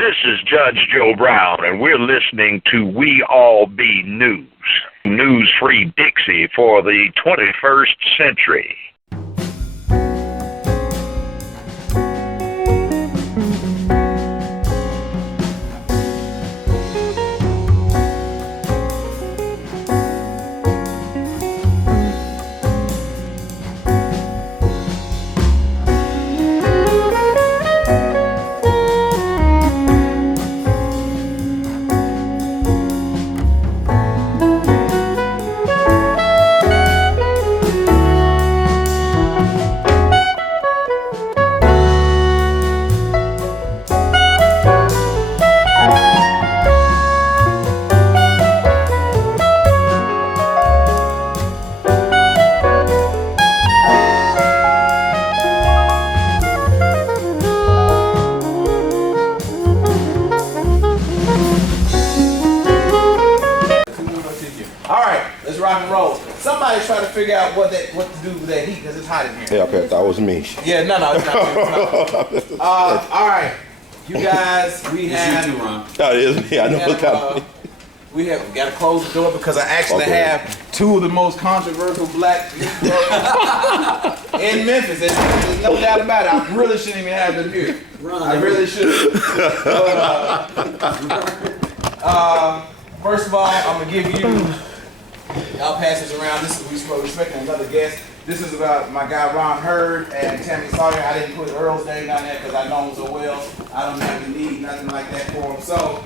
This is Judge Joe Brown, and we're listening to We All Be News. News-free Dixie for the 21st century. Somebody's trying to figure out what to do with that heat because it's hot in here. Yeah, okay, that was me. Yeah, no, it's not you. All right, you guys, we have. You too, Ron. Oh, it is me. I know. We got to close the door because I actually have two of the most controversial black in Memphis. There's no doubt about it. I really shouldn't even have them here. I really shouldn't. First of all, I'm gonna give you. I'll pass this around. This is we're expecting another guest. This is about my guy Ron Hurd and Tammy Sawyer. I didn't put Earl's name down there because I know him so well. I don't have the need, nothing like that for him. So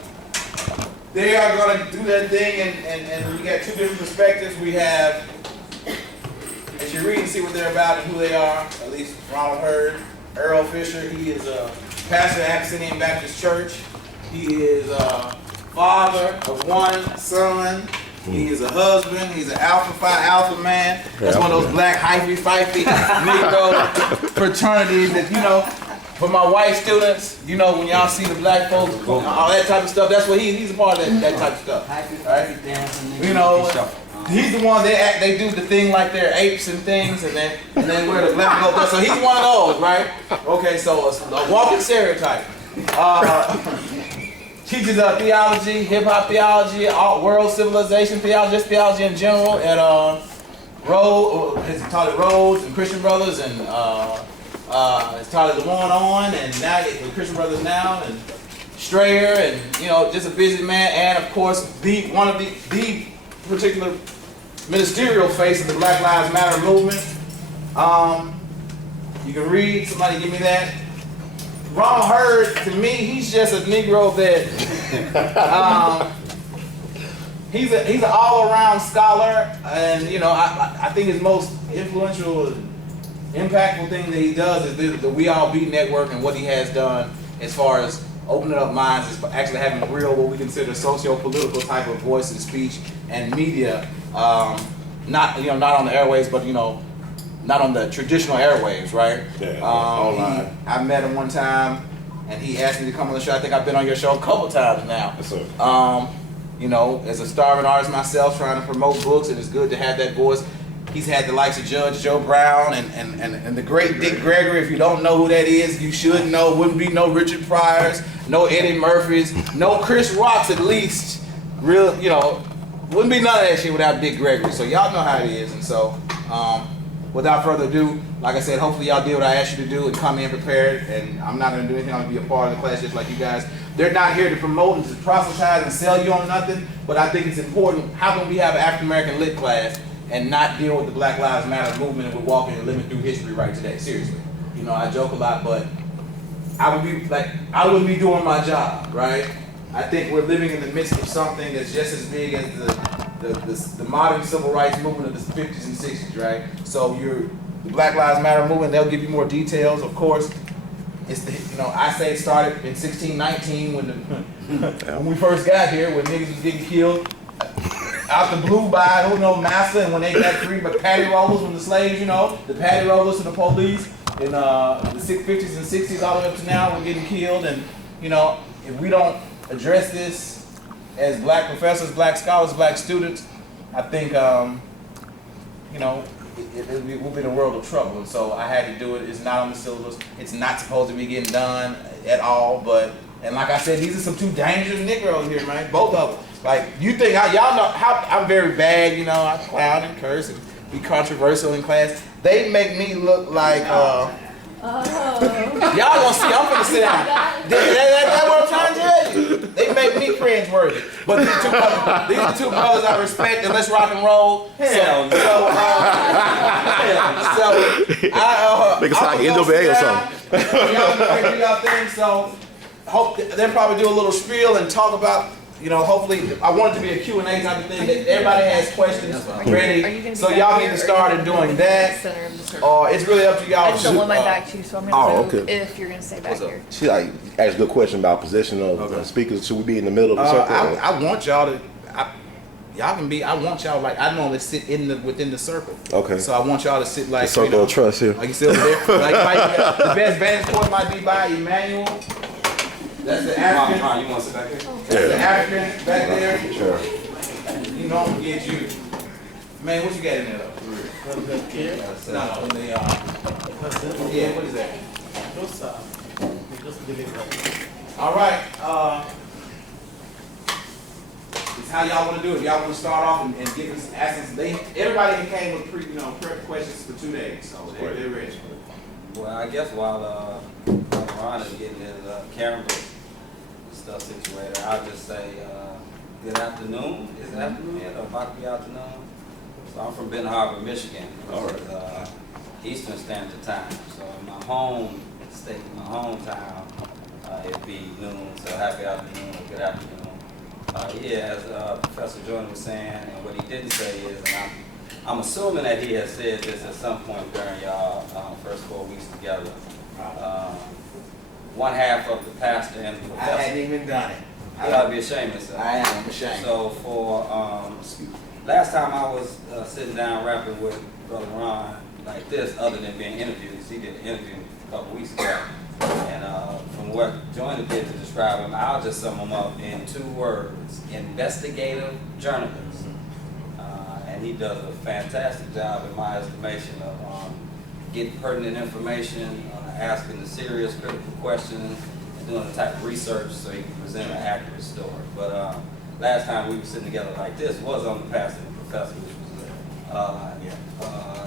they are going to do that thing, and we got two different perspectives. We have, as you read and see what they're about and who they are, at least Ronald Hurd, Earl Fisher. He is a pastor at Attn Baptist Church. He is a father of one son. He is a husband. He's an alpha man. That's one of those black hyphy Negro fraternities that, for my white students, when y'all see the black folks, all that type of stuff, that's what he's a part of that type of stuff. Right? He's the one they do the thing like they're apes and things, and then wear the black gold. So he's one of those, right? Okay, so a walking stereotype. Teaches theology, hip-hop theology, world civilization theology, just theology in general at has taught at Rhodes and Christian Brothers, and has taught at Lamont on, and now with Christian Brothers now, and Strayer, and just a busy man, and of course one of the particular ministerial face of the Black Lives Matter movement. You can read. Somebody give me that. Ronald Hurd, to me, he's just a Negro that he's an all-around scholar, and I think his most influential, impactful thing that he does is the We All Be network, and what he has done as far as opening up minds is actually having a real, what we consider socio-political type of voice and speech and media, not on the airways, but not on the traditional airwaves, right? Yeah, online. I met him one time, and he asked me to come on the show. I think I've been on your show a couple times now. Yes, sir. As a starving artist myself, trying to promote books, and it's good to have that voice. He's had the likes of Judge Joe Brown and the great Dick Gregory. If you don't know who that is, you should know. Wouldn't be no Richard Pryors, no Eddie Murphys, no Chris Rocks at least. Wouldn't be none of that shit without Dick Gregory. So y'all know how it is, and so. Without further ado, like I said, hopefully y'all did what I asked you to do and come in prepared, and I'm not going to do anything. I'm going to be a part of the class just like you guys. They're not here to promote and to proselytize and sell you on nothing, but I think it's important. How can we have an African American lit class and not deal with the Black Lives Matter movement, and we're walking and living through history right today? Seriously. I joke a lot, but I wouldn't be doing my job, right? I think we're living in the midst of something that's just as big as the modern civil rights movement of the 50s and 60s, right? So the Black Lives Matter movement, they'll give you more details. Of course, it's I say it started in 1619 when we first got here, when niggas was getting killed out the blue by massa, and when they got free, but patty rollers from the slaves, the patty rollers to the police in the 50s and 60s all the way up to now, we're getting killed, and if we don't address this as black professors, black scholars, black students, I think we'll be in a world of trouble. And so I had to do it. It's not on the syllabus. It's not supposed to be getting done at all, but And like I said, these are some two dangerous Negroes here, man. Both of them. Like, you think, y'all know how I'm very bad, you know, I clown and curse and be controversial in class. They make me look like, y'all gonna see, I'm gonna sit down. That's what I'm trying to tell you. They make me cringe-worthy. But these are two brothers I respect, and let's rock and roll. Hell no. Make it sound like NWA or something. Y'all do y'all thing, so hope they'll probably do a little spiel and talk about, you know, hopefully, I want it to be a Q&A type of thing. That everybody has questions ready, so y'all need to start doing that. It's really up to y'all. I just don't want my back to you, so I'm going to move if you're going to stay back here. She like asked a good question about position of speakers. Should we be in the middle of the circle? I want y'all to. Y'all can be. I want y'all like I normally sit within the circle. Okay. So I want y'all to sit like the circle of trust here. Like you sit over there. Like the best vantage point might be by Emmanuel. That's the African. You want to sit back here? That's the African back there. Sure. You know I'm gonna get you. Man, what you got in there though? No, yeah, what is that? All right. It's how y'all want to do it. Y'all want to start off and give us answers. Everybody came with prep questions for 2 days, so they're ready. Well, I guess while Ron is getting his camera stuff situated, I'll just say good afternoon. Is it afternoon yet or about to be afternoon? So I'm from Benton Harbor, Michigan, which is Eastern Standard Time. So in my home state, my hometown, it'd be noon. So happy afternoon or good afternoon. As Professor Jordan was saying, and what he didn't say is, and I'm assuming that he has said this at some point during y'all first 4 weeks together. One half of the pastor and the professor. I hadn't even done it. You ought to be ashamed of yourself. I am ashamed. So for last time I was sitting down rapping with Brother Ron like this, other than being interviewed, he did an interview a couple weeks ago. And from what Joyner did to describe him, I'll just sum him up in 2 words: investigative journalist. And he does a fantastic job, in my estimation, of getting pertinent information, asking the serious, critical questions, and doing the type of research so he can present an accurate story. But last time we were sitting together like this was on the Pastor and Professor, which was a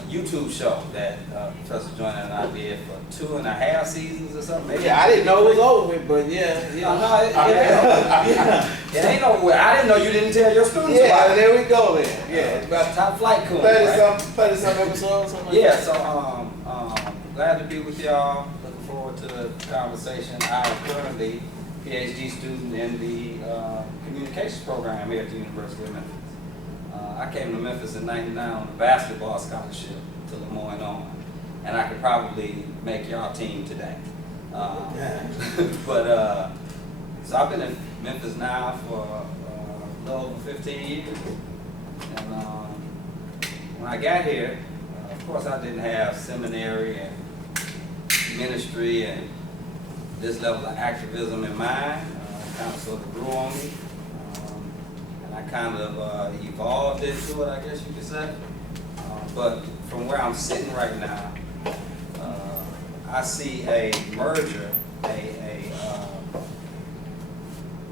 YouTube show that Professor Joyner and I did for 2.5 seasons or something. Maybe. Yeah, I didn't know it was over with, but yeah. It ain't over with. I didn't know you didn't tell your students about it. There we go then. Yeah, it's about top flight cool. 30-some episodes. Yeah, so glad to be with y'all. Looking forward to the conversation. I am currently a PhD student in the communications program here at the University of Memphis. I came to Memphis in '99 on a basketball scholarship to Lemoyne on, and I could probably make y'all team today. But so I've been in Memphis now for a little over 15 years, and when I got here, of course I didn't have seminary and ministry and this level of activism in mind. It kind of sort of grew on me. I kind of evolved into it, I guess you could say. But from where I'm sitting right now, I see a merger,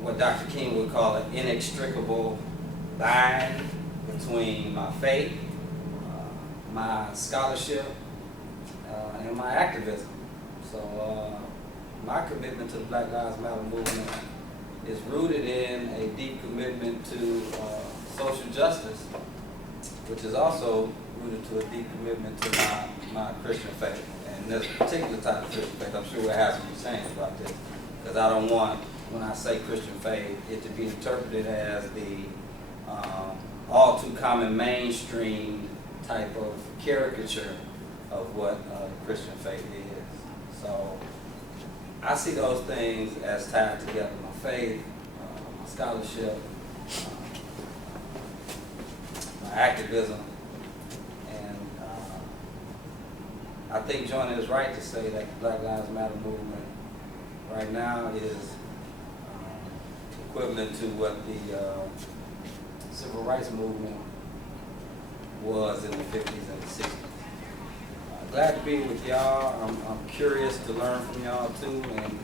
what Dr. King would call an inextricable bind between my faith, my scholarship, and my activism. So my commitment to the Black Lives Matter movement is rooted in a deep commitment to social justice, which is also rooted to a deep commitment to my Christian faith. And this particular type of Christian faith, I'm sure we'll have some sayings about this, because I don't want, when I say Christian faith, it to be interpreted as the all too common mainstream type of caricature of what Christian faith is. So I see those things as tied together. My faith, my scholarship, my activism, and I think Joyner is right to say that the Black Lives Matter movement right now is equivalent to what the civil rights movement was in the 50s and the 60s. Glad to be with y'all. I'm curious to learn from y'all too, and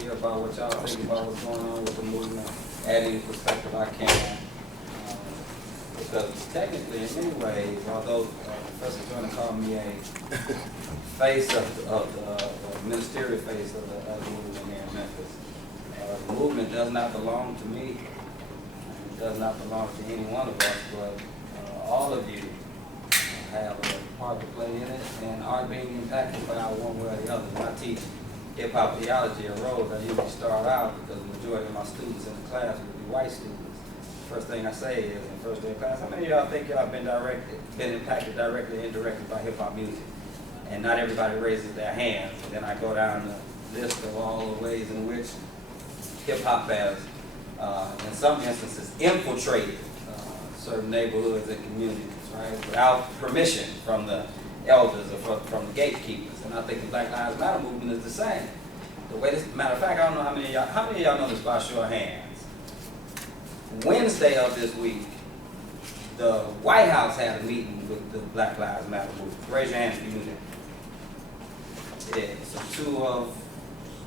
hear about what y'all think about what's going on with the movement, add any perspective I can. Because technically, in many ways, although Professor Jordan called me a face of the ministerial face of the movement here in Memphis, the movement does not belong to me. It does not belong to any one of us, but all of you have a part to play in it and are being impacted by one way or the other. When I teach hip-hop theology or roles, I usually start out because the majority of my students in the class would be white students. First thing I say is in first day of class, how many of y'all think y'all have been impacted directly or indirectly by hip-hop music? And not everybody raises their hands. And then I go down the list of all the ways in which hip-hop has, in some instances, infiltrated certain neighborhoods and communities, right, without permission from the elders or from the gatekeepers. And I think the Black Lives Matter movement is the same. The way this, matter of fact, I don't know how many of y'all know this by show of hands. Wednesday of this week, the White House had a meeting with the Black Lives Matter movement. Raise your hand if you knew that. Yeah, so two of,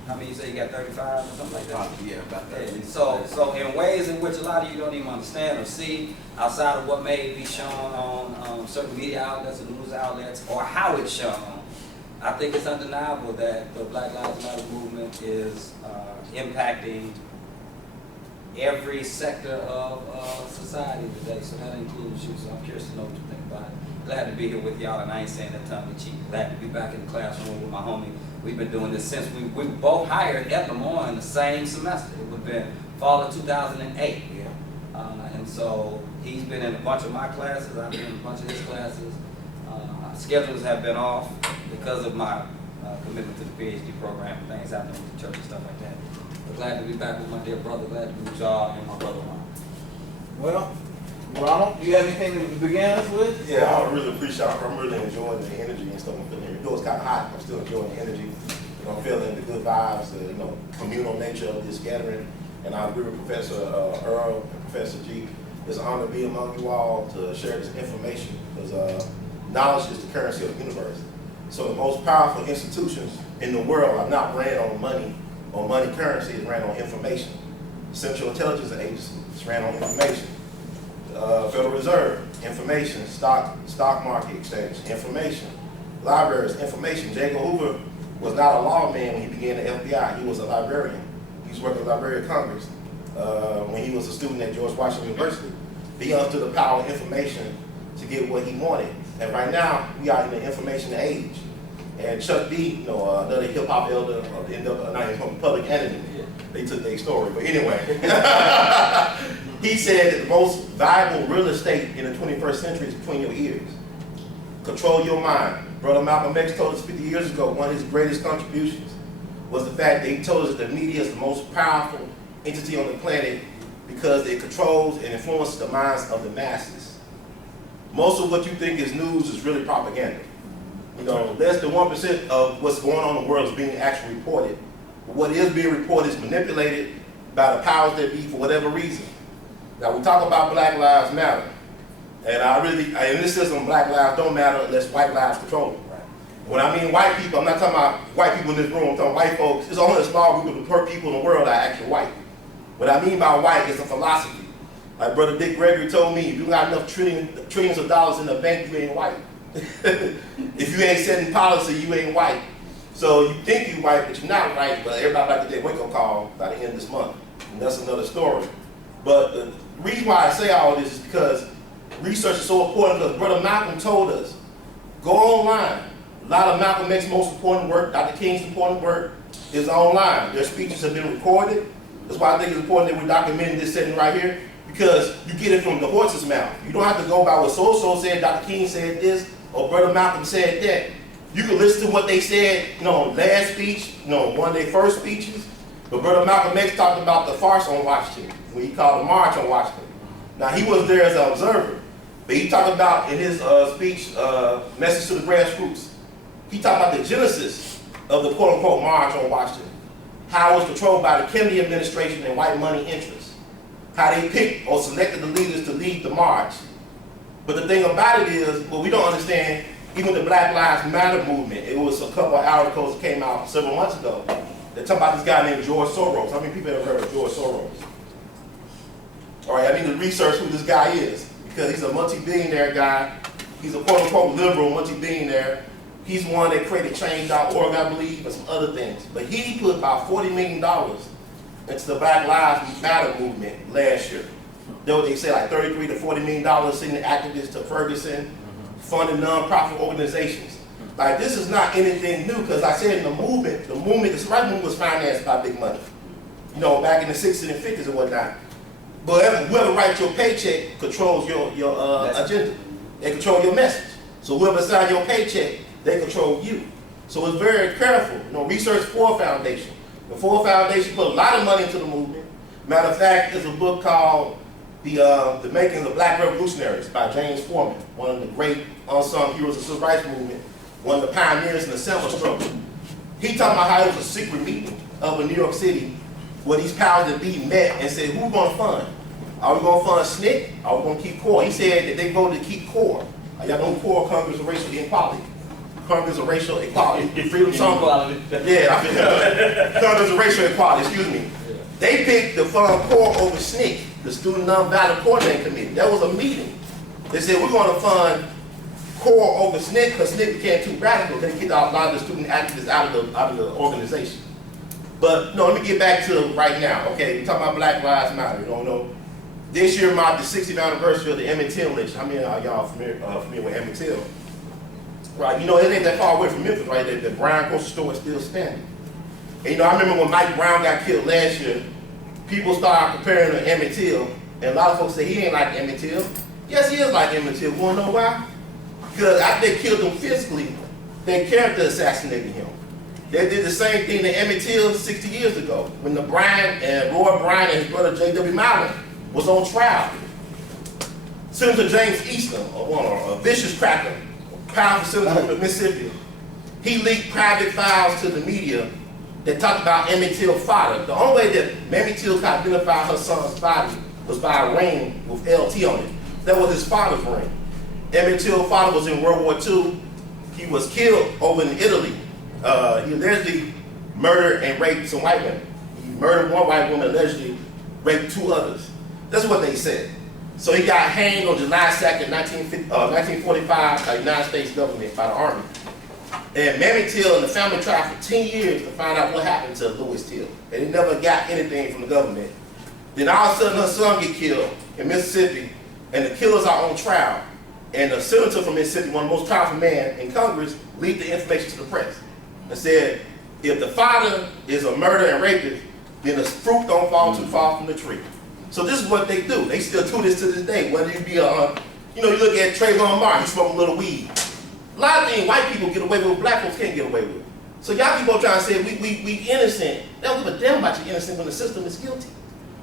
how many you say you got 35 or something like that? Yeah, about that. Yeah. So in ways in which a lot of you don't even understand or see, outside of what may be shown on certain media outlets or news outlets, or how it's shown, I think it's undeniable that the Black Lives Matter movement is impacting every sector of society today, so that includes you. So I'm curious to know what you think about it. Glad to be here with y'all, and I ain't saying that tongue in cheek. Glad to be back in the classroom with my homie. We've been doing this since we both hired Attn in the same semester. It would have been fall of 2008. Yeah. And so he's been in a bunch of my classes. I've been in a bunch of his classes. Schedules have been off because of my commitment to the PhD program and things happening with the church and stuff like that. But glad to be back with my dear brother. Glad to be with y'all and my brother-in-law. Well, Ronald, do you have anything to begin us with? Yeah, I really appreciate it. I'm really enjoying the energy and stuff I'm feeling here. Though it's kind of hot, I'm still enjoying the energy. I'm feeling the good vibes, the communal nature of this gathering. And I agree with Professor A.L.L. and Professor G. It's an honor to be among you all to share this information because knowledge is the currency of the universe. So the most powerful institutions in the world are not ran on money or money currency, it's ran on information. Central Intelligence Agency is ran on information. Federal Reserve, information. Stock market exchange, information. Libraries, information. J. Edgar Hoover was not a lawman when he began the FBI. He was a librarian. He was working at the Library of Congress when he was a student at George Washington University. He understood the power of information to get what he wanted. And right now, we are in the information age. And Chuck D, another hip-hop elder, not even Public Enemy, they took their story. But anyway, he said that the most valuable real estate in the 21st century is between your ears. Control your mind. Brother Malcolm X told us 50 years ago, one of his greatest contributions was the fact that he told us that the media is the most powerful entity on the planet because it controls and influences the minds of the masses. Most of what you think is news is really propaganda. Less than 1% of what's going on in the world is being actually reported. But what is being reported is manipulated by the powers that be for whatever reason. Now we talk about Black Lives Matter. And in this system, Black lives don't matter unless white lives control them. Right. When I mean white people, I'm not talking about white people in this room, I'm talking white folks. There's only a small group of people in the world that are actually white. What I mean by white is a philosophy. Like Brother Dick Gregory told me, if you got enough trillions of dollars in the bank, you ain't white. If you ain't setting policy, you ain't white. So you think you white, but you're not white. But everybody like to get a wake-up call by the end of this month. And that's another story. But the reason why I say all this is because research is so important because Brother Malcolm told us, go online. A lot of Malcolm X's most important work, Dr. King's important work is online. Their speeches have been recorded. That's why I think it's important that we're documenting this setting right here because you get it from the horse's mouth. You don't have to go by what so-so said, Dr. King said this, or Brother Malcolm said that. You can listen to what they said, last speech, one of their first speeches. But Brother Malcolm X talked about the farce on Washington, when he called the march on Washington. Now, he was there as an observer, but he talked about, in his speech, Message to the Grassroots, he talked about the genesis of the quote-unquote march on Washington, how it was controlled by the Kennedy administration and white money interests, how they picked or selected the leaders to lead the march. But the thing about it is, what we don't understand, even the Black Lives Matter movement, it was a couple of articles that came out several months ago. They're talking about this guy named George Soros. How many people have heard of George Soros? All right, I need to research who this guy is because he's a multi-billionaire guy. He's a quote-unquote liberal multi-billionaire. He's one that created Change.org, I believe, and some other things. But he put about $40 million into the Black Lives Matter movement last year. They say like $33 to $40 million sending activists to Ferguson, funding nonprofit organizations. Like this is not anything new because I said in the movement, the civil rights movement was financed by big money. You know, back in the 60s and 50s and whatnot. But whoever writes your paycheck controls your agenda. They control your message. So whoever signs your paycheck, they control you. So it's very careful. You know, research Ford Foundation. The Ford Foundation put a lot of money into the movement. Matter of fact, there's a book called The Makings of Black Revolutionaries by James Foreman, one of the great unsung heroes of the civil rights movement, one of the pioneers in the Selma struggle. He talked about how it was a secret meeting up in New York City where these powers that be met and said, who's going to fund? Are we going to fund SNCC? Are we going to keep CORE? He said that they voted to keep CORE. Y'all know CORE, Congress of Racial Equality. Congress of Racial Equality. Freedom Song. Yeah, Congress of Racial Equality, excuse me. They picked to fund CORE over SNCC, the Student Nonviolent Coordinating Committee. That was a meeting. They said, we're going to fund CORE over SNCC because SNCC became too radical. They kicked out a lot of the student activists out of the organization. But no, let me get back to right now. Okay, we're talking about Black Lives Matter. You don't know. This year marked the 60th anniversary of the Emmett Till lynching. How many of y'all familiar with Emmett Till? Right, you know, it ain't that far away from Memphis, right? The Brown grocery store is still standing. And you know, I remember when Mike Brown got killed last year, people started comparing to Emmett Till, and a lot of folks say he ain't like Emmett Till. Yes, he is like Emmett Till. You wanna know why? Because after they killed him physically, their character assassinated him. They did the same thing to Emmett Till 60 years ago, when Roy Bryant and his brother J.W. Mallon was on trial. Senator James Easton, a vicious cracker, powerful senator from Mississippi, he leaked private files to the media that talked about Emmett Till's father. The only way that Emmett Till could identify her son's body was by a ring with LT on it. That was his father's ring. Emmett Till's father was in World War II. He was killed over in Italy. He allegedly murdered and raped some white women. He murdered one white woman, allegedly raped two others. That's what they said. So he got hanged on July 2nd, 1945 by the United States government, by the Army. And Mammy Till and the family tried for 10 years to find out what happened to Louis Till. And they never got anything from the government. Then all of a sudden her son get killed in Mississippi, and the killers are on trial. And the senator from Mississippi, one of the most powerful men in Congress, leaked the information to the press and said, if the father is a murderer and rapist, then the fruit don't fall too far from the tree. So this is what they do. They still do this to this day. Whether you be you look at Trayvon Martin, he smoked a little weed. A lot of things white people get away with, black folks can't get away with. So y'all people trying to say we innocent. They don't give a damn about you innocent when the system is guilty.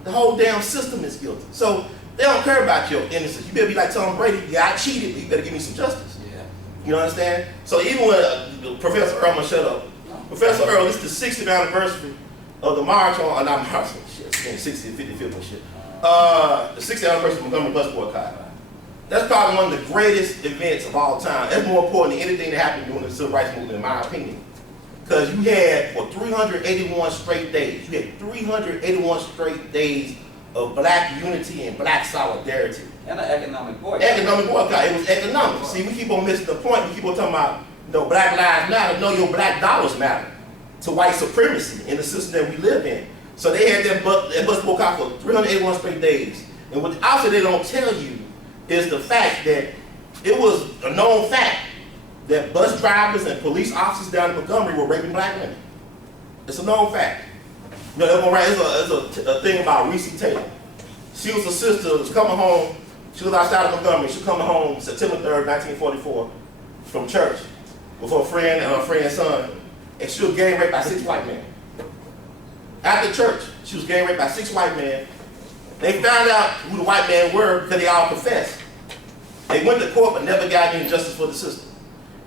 The whole damn system is guilty. So they don't care about your innocence. You better be like Tom Brady. Yeah, I cheated, but you better give me some justice. Yeah. You understand? So even when Professor Earl, I'm gonna shut up. Professor Earl, this is the 60th anniversary of the march on, not march, shit, 60th, 55th and shit. The 60th anniversary of Montgomery bus boycott. That's probably one of the greatest events of all time. That's more important than anything that happened during the civil rights movement, in my opinion. Because you had, for 381 straight days, you had 381 straight days of black unity and black solidarity. And an economic boycott. Economic boycott. It was economic. See, we keep on missing the point. We keep on talking about, Black Lives Matter. No, your black dollars matter to white supremacy in the system that we live in. So they had that bus boycott for 381 straight days. And what also they don't tell you is the fact that it was a known fact that bus drivers and police officers down in Montgomery were raping black women. It's a known fact. There's a thing about Reese Taylor. She was a sister who was coming home. She was outside of Montgomery. She was coming home September 3rd, 1944 from church with her friend and her friend's son. And she was gang raped by 6 white men. After church, she was gang raped by 6 white men. They found out who the white men were because they all confessed. They went to court but never got any justice for the sister.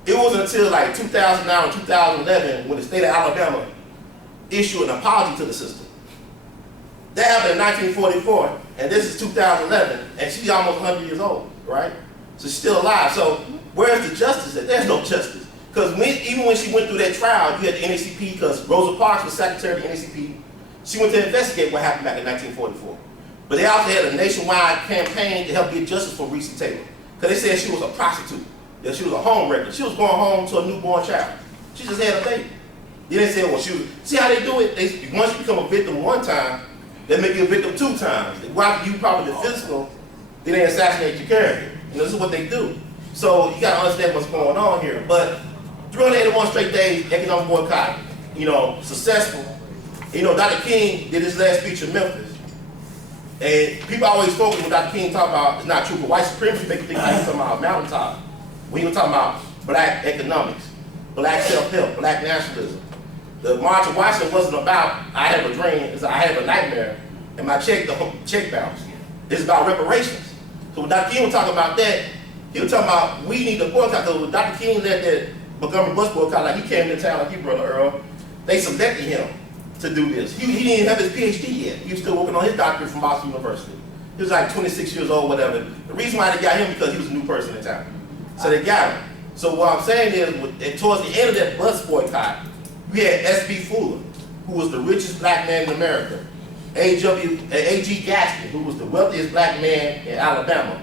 It wasn't until like 2009 or 2011 when the state of Alabama issued an apology to the sister. That happened in 1944, and this is 2011, and she's almost 100 years old, right? So she's still alive. So where's the justice at? There's no justice. Because even when she went through that trial, you had the NAACP, because Rosa Parks was secretary of the NAACP. She went to investigate what happened back in 1944. But they also had a nationwide campaign to help get justice for Reesa Taylor. Because they said she was a prostitute, that she was a home wrecker. She was going home to a newborn child. She just had a baby. Then they said, well, see how they do it? Once you become a victim one time, they make you a victim 2 times. They go after you probably the physical, then they assassinate your character. And this is what they do. So you got to understand what's going on here. But 381 straight days, economic boycott, successful. Dr. King did his last speech in Memphis. And people always focus when Dr. King talk about, it's not true, but white supremacy make you think he was talking about mountaintop. When he was talking about black economics, black self-help, black nationalism. The March of Washington wasn't about, I have a dream, it's I have a nightmare, and my check bounced. It's about reparations. So when Dr. King was talking about that, he was talking about we need to boycott. So when Dr. King led that Montgomery bus boycott, like he came into town like you, Brother Earl, they selected him to do this. He didn't even have his PhD yet. He was still working on his doctorate from Boston University. He was like 26 years old, whatever. The reason why they got him because he was a new person in town. So they got him. So what I'm saying is, towards the end of that bus boycott, we had S.B. Fuller, who was the richest black man in America. A.G. Gaston, who was the wealthiest black man in Alabama.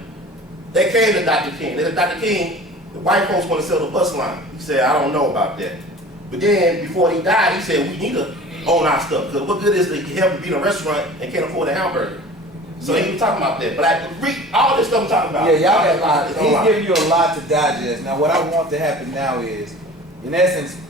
They came to Dr. King. They said, Dr. King, the white folks want to sell the bus line. He said, I don't know about that. But then, before he died, he said, we need to own our stuff. Because what good is it to help be in a restaurant and can't afford a hamburger? So he was talking about that. But all this stuff I'm talking about. Yeah, y'all got a lot. He's giving you a lot to digest. Now, what I want to happen now is, in essence,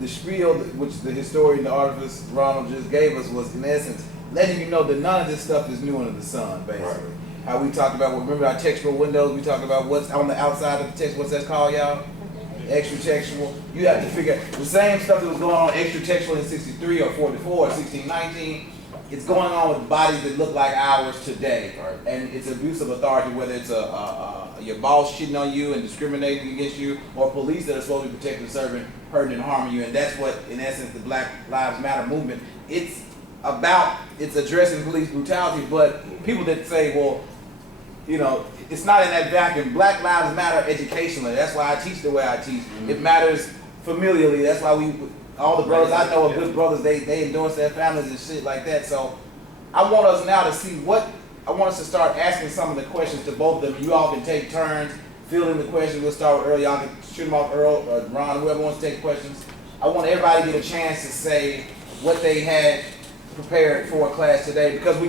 the spiel which the historian, the artivist Ronald just gave us was, in essence, letting you know that none of this stuff is new under the sun, basically. Right. How we talked about, remember our textual windows, we talked about what's on the outside of the text, what's that called, y'all? Extra textual. You have to figure out the same stuff that was going on extra textual in 63 or 44 or 1619. It's going on with bodies that look like ours today. Right. And it's abuse of authority, whether it's your boss cheating on you and discriminating against you, or police that are supposed to be protecting and serving, hurting and harming you. And that's what, in essence, the Black Lives Matter movement, it's addressing police brutality, but people that say, well, it's not in that vacuum. Black Lives Matter educationally. That's why I teach the way I teach. Mm-hmm. It matters familially. That's why all the brothers I know are good brothers. They endorse their families and shit like that. So I want us now to see I want us to start asking some of the questions to both of them. You all can take turns fielding the questions. We'll start with Earl. Y'all can shoot them off, Earl or Ron, whoever wants to take questions. I want everybody to get a chance to say what they had prepared for class today, because we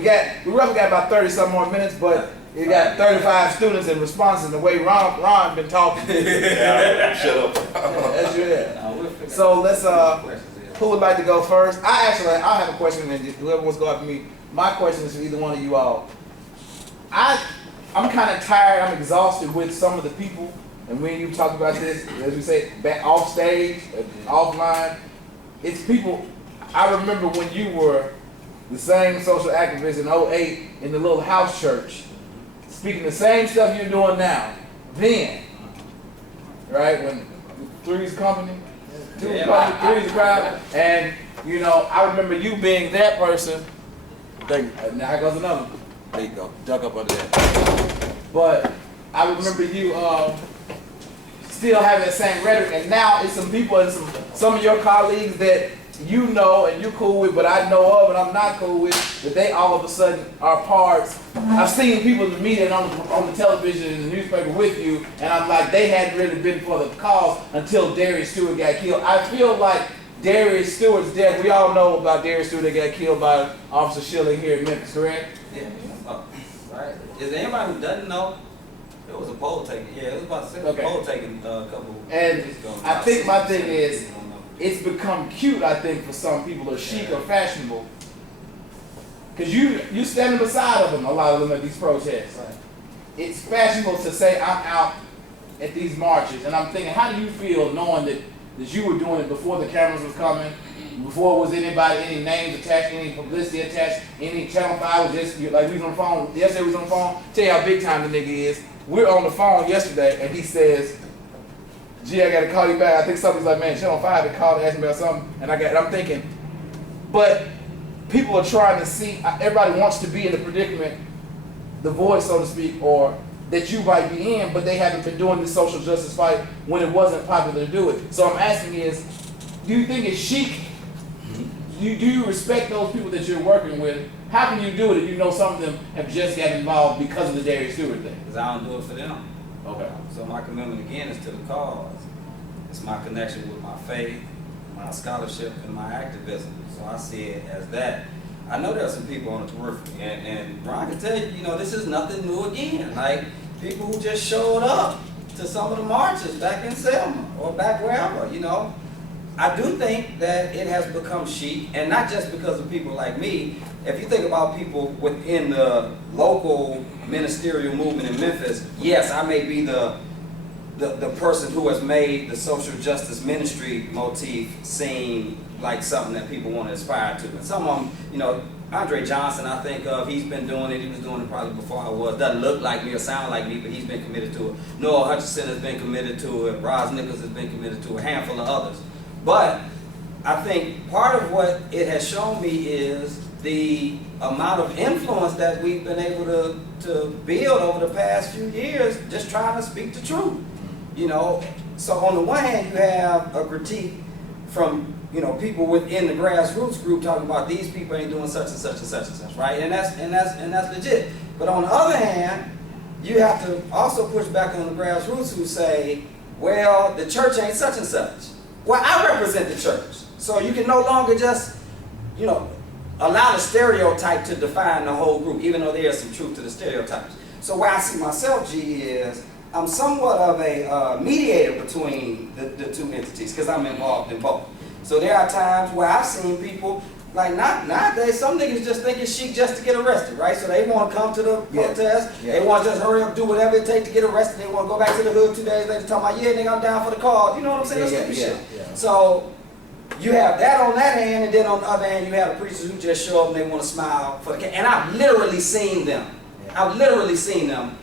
roughly got about 30 some more minutes, but you got 35 students and responses. The way Ron been talking. Shut up. That's your So let's who would like to go first? I'll have a question, and whoever wants to go after me. My question is for either one of you all. I'm kind of tired. I'm exhausted with some of the people, and when you talk about this, as we say, back off stage, offline, it's people. I remember when you were the same social activist in 2008 in the little house church, speaking the same stuff you're doing now. Then, right, when Three's Company, Three's crowd, and I remember you being that person. Now here goes another one. There you go, duck up under that. But I remember you still having that same rhetoric, and now it's some people and some of your colleagues that you know and you're cool with, but I know of and I'm not cool with, that they all of a sudden are parts. I've seen people in the media and on the television and the newspaper with you, and I'm like, they hadn't really been for the cause until Darius Stewart got killed. I feel like Darius Stewart's death, we all know about Darius Stewart that got killed by Officer Schilling here in Memphis, correct? Yeah. Right. Is there anybody who doesn't know? There was a poll taken. Yeah, it was about a poll taken a couple. And I think my thing is, it's become cute, I think, for some people, or chic or fashionable. Because you standing beside of them, a lot of them at these protests. Right. It's fashionable to say, I'm out at these marches. And I'm thinking, how do you feel knowing that you were doing it before the cameras was coming, before was any names attached, any publicity attached, any Channel 5 was just, like we was on the phone, yesterday we was on the phone, tell you how big time the nigga is. We're on the phone yesterday and he says, gee, I gotta call you back. I think somebody's like, man, Channel 5 had called and asked me about something, and I'm thinking, but people are trying to see, everybody wants to be in the predicament, the voice, so to speak, or that you might be in, but they haven't been doing this social justice fight when it wasn't popular to do it. So I'm asking is, do you think it's chic? Do you respect those people that you're working with? How can you do it if you know some of them have just got involved because of the Darius Stewart thing? Because I don't do it for them. Okay. So my commitment again is to the cause. It's my connection with my faith, my scholarship, and my activism. So I see it as that. I know there are some people on the periphery, and Ron can tell you, you know, this is nothing new again. Like people who just showed up to some of the marches back in Selma or back wherever, you know. I do think that it has become chic, and not just because of people like me. If you think about people within the local ministerial movement in Memphis, yes, I may be the person who has made the social justice ministry motif seem like something that people want to aspire to. And some of them, you know, Andre Johnson, I think of, he's been doing it. He was doing it probably before I was. Doesn't look like me or sound like me, but he's been committed to it. Noah Hutchinson has been committed to it. Roz Nichols has been committed to it. A handful of others. But I think part of what it has shown me is the amount of influence that we've been able to build over the past few years, just trying to speak the truth. You know, so on the one hand, you have a critique from, you know, people within the grassroots group talking about these people ain't doing such and such and such and such, right? And that's legit. But on the other hand, you have to also push back on the grassroots who say, well, the church ain't such and such. Well, I represent the church, so you can no longer just, you know, allow the stereotype to define the whole group, even though there is some truth to the stereotypes. So where I see myself, G, is I'm somewhat of a mediator between the two entities because I'm involved in both. So there are times where I've seen people, like nowadays, some niggas just think it's chic just to get arrested, right? So they want to come to the protest, they want to just hurry up, do whatever it takes to get arrested, they want to go back to the hood 2 days later talking about, yeah, nigga, I'm down for the cause. You know what I'm saying? That's stupid shit. So you have that on that hand, and then on the other hand, you have the preachers who just show up and they want to smile for the camera. And I've literally seen them. I've literally seen them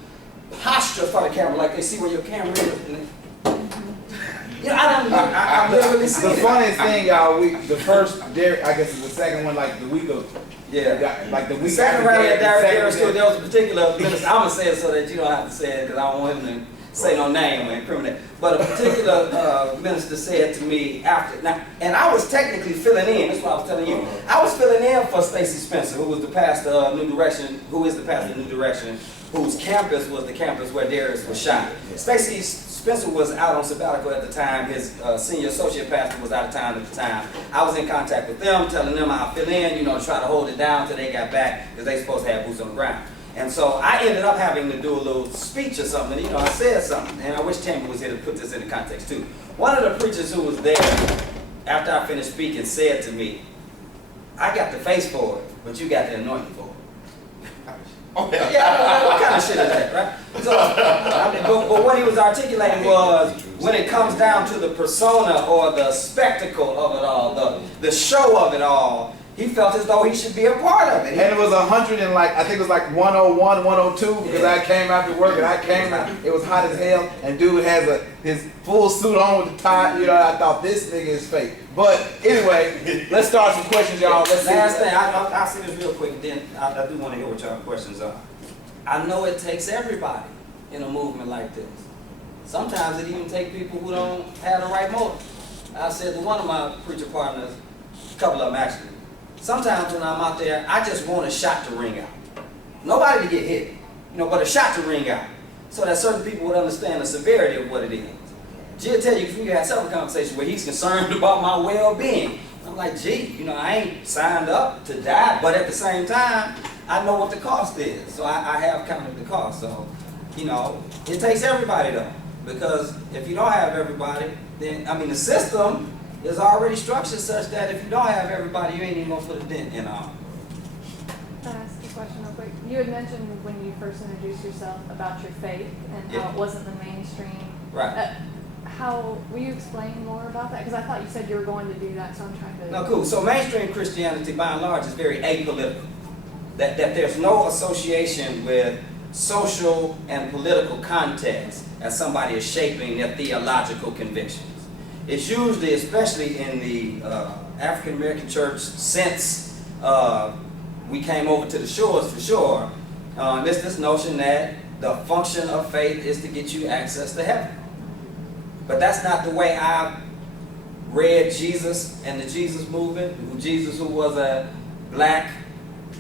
posture for the camera, like they see where your camera is. You know, I've literally seen the funniest thing, y'all, the first, I guess it's the second one, like the week of, like the week second round at Darius Stewart, there was a particular minister, I'm going to say it so that you don't have to say it, because I don't want him to say no name or incriminate, but a particular minister said to me after, now, and I was technically filling in, that's what I was telling you, I was filling in for Stacey Spencer, who was the pastor of New Direction, who is the pastor of New Direction, whose campus was the campus where Darius was shot. Stacey Spencer was out on sabbatical at the time. His senior associate pastor was out of town at the time. I was in contact with them, telling them I'll fill in, you know, to try to hold it down till they got back, because they supposed to have boots on the ground. And so I ended up having to do a little speech or something. You know, I said something, and I wish Tammy was here to put this into context too. One of the preachers who was there, after I finished speaking, said to me, I got the face for it, but you got the anointing for it. Yeah, what kind of shit is that, right? So, I mean, but what he was articulating was, when it comes down to the persona or the spectacle of it all, the show of it all, he felt as though he should be a part of it. And it was 100 and like, I think it was like 101, 102, because I came after work and I came and it was hot as hell, and dude has his full suit on with the tie, you know, I thought this nigga is fake. But anyway, let's start some questions, y'all. Last thing, I'll say this real quick, then I do want to hear what y'all questions are. I know it takes everybody in a movement like this. Sometimes it even takes people who don't have the right motive. I said to one of my preacher partners, a couple of them actually, sometimes when I'm out there, I just want a shot to ring out. Nobody to get hit, you know, but a shot to ring out, so that certain people would understand the severity of what it is. Jill tell you, we had several conversations where he's concerned about my well-being. I'm like, gee, you know, I ain't signed up to die, but at the same time, I know what the cost is, so I have counted the cost. So, you know, it takes everybody though, because if you don't have everybody, then, I mean, the system is already structured such that if you don't have everybody, you ain't even gonna put a dent in all. Can I ask a question real quick? You had mentioned when you first introduced yourself about your faith and how it wasn't the mainstream. Right. Will you explain more about that? Because I thought you said you were going to do that, so I'm trying to... No, cool. So mainstream Christianity, by and large, is very apolitical. That there's no association with social and political context as somebody is shaping their theological convictions. It's usually, especially in the African American church, since we came over to the shores for sure, It's this notion that the function of faith is to get you access to heaven. But that's not the way I read Jesus and the Jesus movement. Jesus, who was a black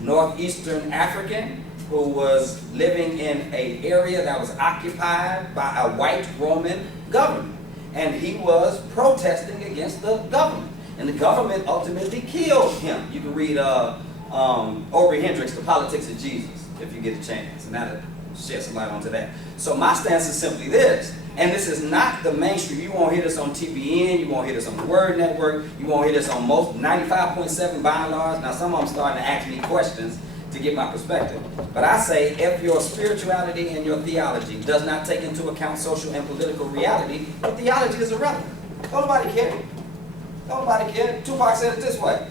northeastern African, who was living in an area that was occupied by a white Roman government. And he was protesting against the government. And the government ultimately killed him. You can read Aubrey Hendricks, The Politics of Jesus, if you get a chance. And that'll shed some light onto that. So my stance is simply this. And this is not the mainstream. You won't hear this on TBN. You won't hear this on the Word Network. You won't hear this on most 95.7 by and large. Now some of them starting to ask me questions to get my perspective. But I say if your spirituality and your theology does not take into account social and political reality, your theology is irrelevant. Don't nobody care. Don't nobody care. Tupac said it this way.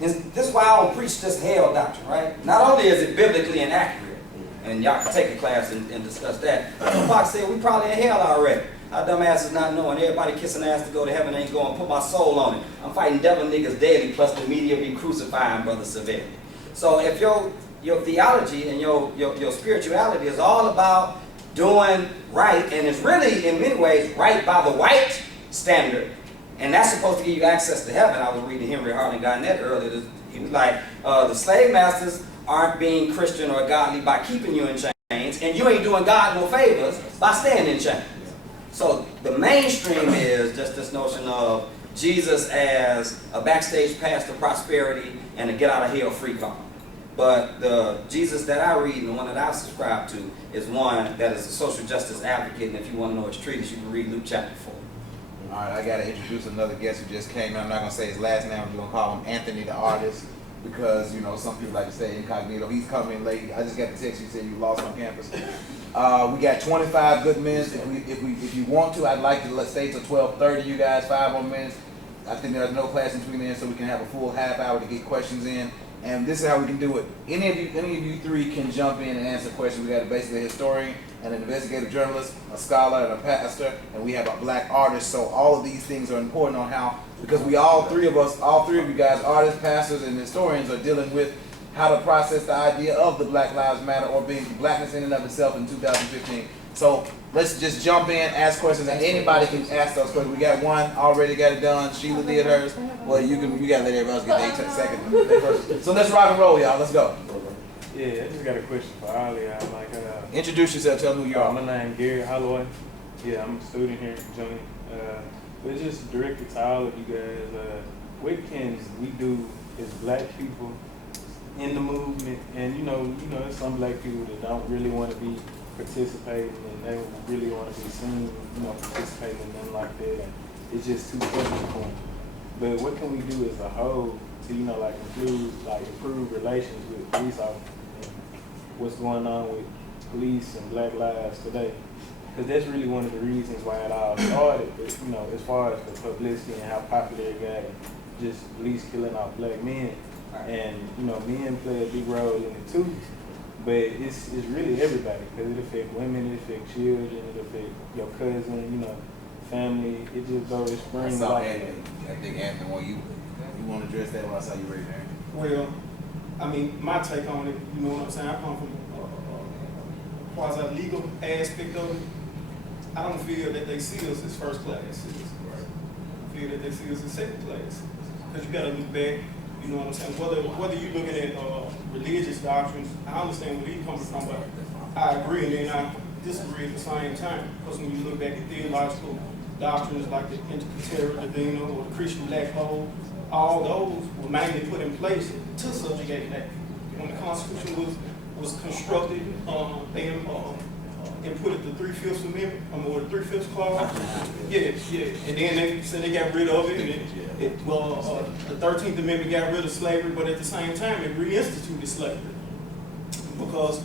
This is why I don't preach this hell doctrine, right? Not only is it biblically inaccurate, and y'all can take a class and discuss that. Tupac said we probably in hell already. Our dumb ass is not knowing. Everybody kissing ass to go to heaven ain't going. Put my soul on it. I'm fighting devil niggas daily, plus the media be crucifying Brother Severely. So if your theology and your spirituality is all about doing right, and it's really in many ways right by the white standard, and that's supposed to give you access to heaven. I was reading Henry Harding Garnett earlier. He was like, the slave masters aren't being Christian or godly by keeping you in chains, and you ain't doing God no favors by staying in chains. So the mainstream is just this notion of Jesus as a backstage pass to prosperity and a get out of hell free card. But the Jesus that I read and the one that I subscribe to is one that is a social justice advocate, and if you want to know his treatise, you can read Luke chapter 4. All right, I got to introduce another guest who just came in. I'm not going to say his last name. I'm going to call him Anthony the Artist because, you know, some people like to say incognito. He's coming late. I just got the text. You said you lost on campus. We got 25 good minutes. If you want to, I'd like to stay till 12:30. You guys, 5 more minutes. I think there's no class in between then, so we can have a full half hour to get questions in. And this is how we can do it. Any of you three can jump in and answer questions. We got basically a historian and an investigative journalist, a scholar and a pastor, and we have a black artist. So all of these things are important on how, because all three of you guys, artists, pastors, and historians, are dealing with how to process the idea of the Black Lives Matter or being blackness in and of itself in 2015. So let's just jump in, ask questions, and anybody can ask those questions. We got one already, got it done. Sheila did hers. Well, you gotta let everybody else get their second. So let's rock and roll, y'all. Let's go. Yeah, I just got a question for all y'all. Introduce yourself. Tell me who you are. My name is Gary Holloway. Yeah, I'm a student here in Virginia. But just directed to all of you guys. What can we do as black people in the movement? And you know, there's some black people that don't really want to be participating, and they really want to be seen, participating in nothing like that. And it's just too difficult for them. But what can we do as a whole to, improve relations with police officers and what's going on with police and Black lives today? Because that's really one of the reasons why it all started. But, as far as the publicity and how popular it got, and just police killing off black men, and men play a big role in it too. But it's really everybody, because it affects women, it affects children, it affects your cousin, family. It just goes, it springs like that. I think Anthony, you want to address that when I saw you right there? Well, I mean, my take on it, you know what I'm saying? I come from a quasi-legal aspect of it. I don't feel that they see us as first class citizens. I feel that they see us as second class. Because you got to look back, you know what I'm saying? Whether you're looking at religious doctrines, I understand where he's coming from, but I agree and then I disagree at the same time. Because when you look back at theological doctrines like the Interpreter Divina or the Christian Black Hole, all those were mainly put in place to subjugate that. When the Constitution was constructed, and put it the 3/5 Amendment, or the 3/5 clause. Yeah. And then they said they got rid of it, and the 13th Amendment got rid of slavery, but at the same time it reinstituted slavery because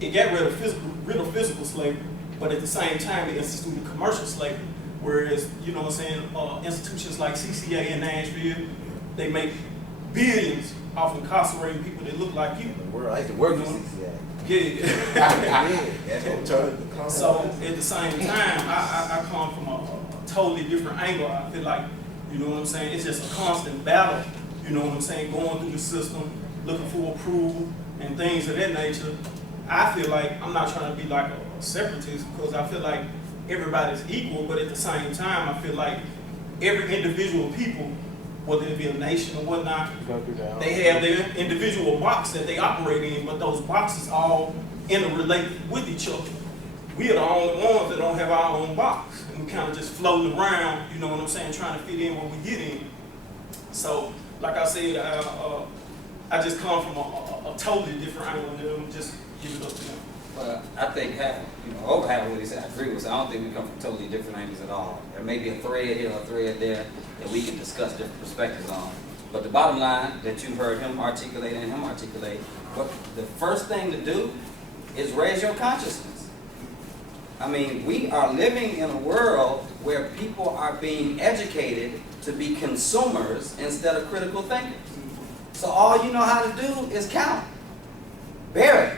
it got rid of physical slavery, but at the same time it instituted commercial slavery. Whereas, institutions like CCA in Nashville, they make billions off incarcerating people that look like you. I used to work for CCA. Yeah. So at the same time, I come from a totally different angle. I feel like, it's just a constant battle, going through the system. looking for approval and things of that nature. I feel like I'm not trying to be like a separatist, because I feel like everybody's equal, but at the same time, I feel like every individual people, whether it be a nation or whatnot, they have their individual box that they operate in, but those boxes all interrelate with each other. We are the only ones that don't have our own box, and we kind of just floating around, you know what I'm saying, trying to fit in where we get in. So, like I said, I just come from a totally different angle than them. Just give it up to them. Well, I think over half of what he said I agree with. So I don't think we come from totally different angles at all. There may be a thread here or a thread there that we can discuss different perspectives on. But the bottom line that you heard him articulate and him articulate, what the first thing to do is raise your consciousness. I mean, we are living in a world where people are being educated to be consumers instead of critical thinkers. So all you know how to do is count. Bury.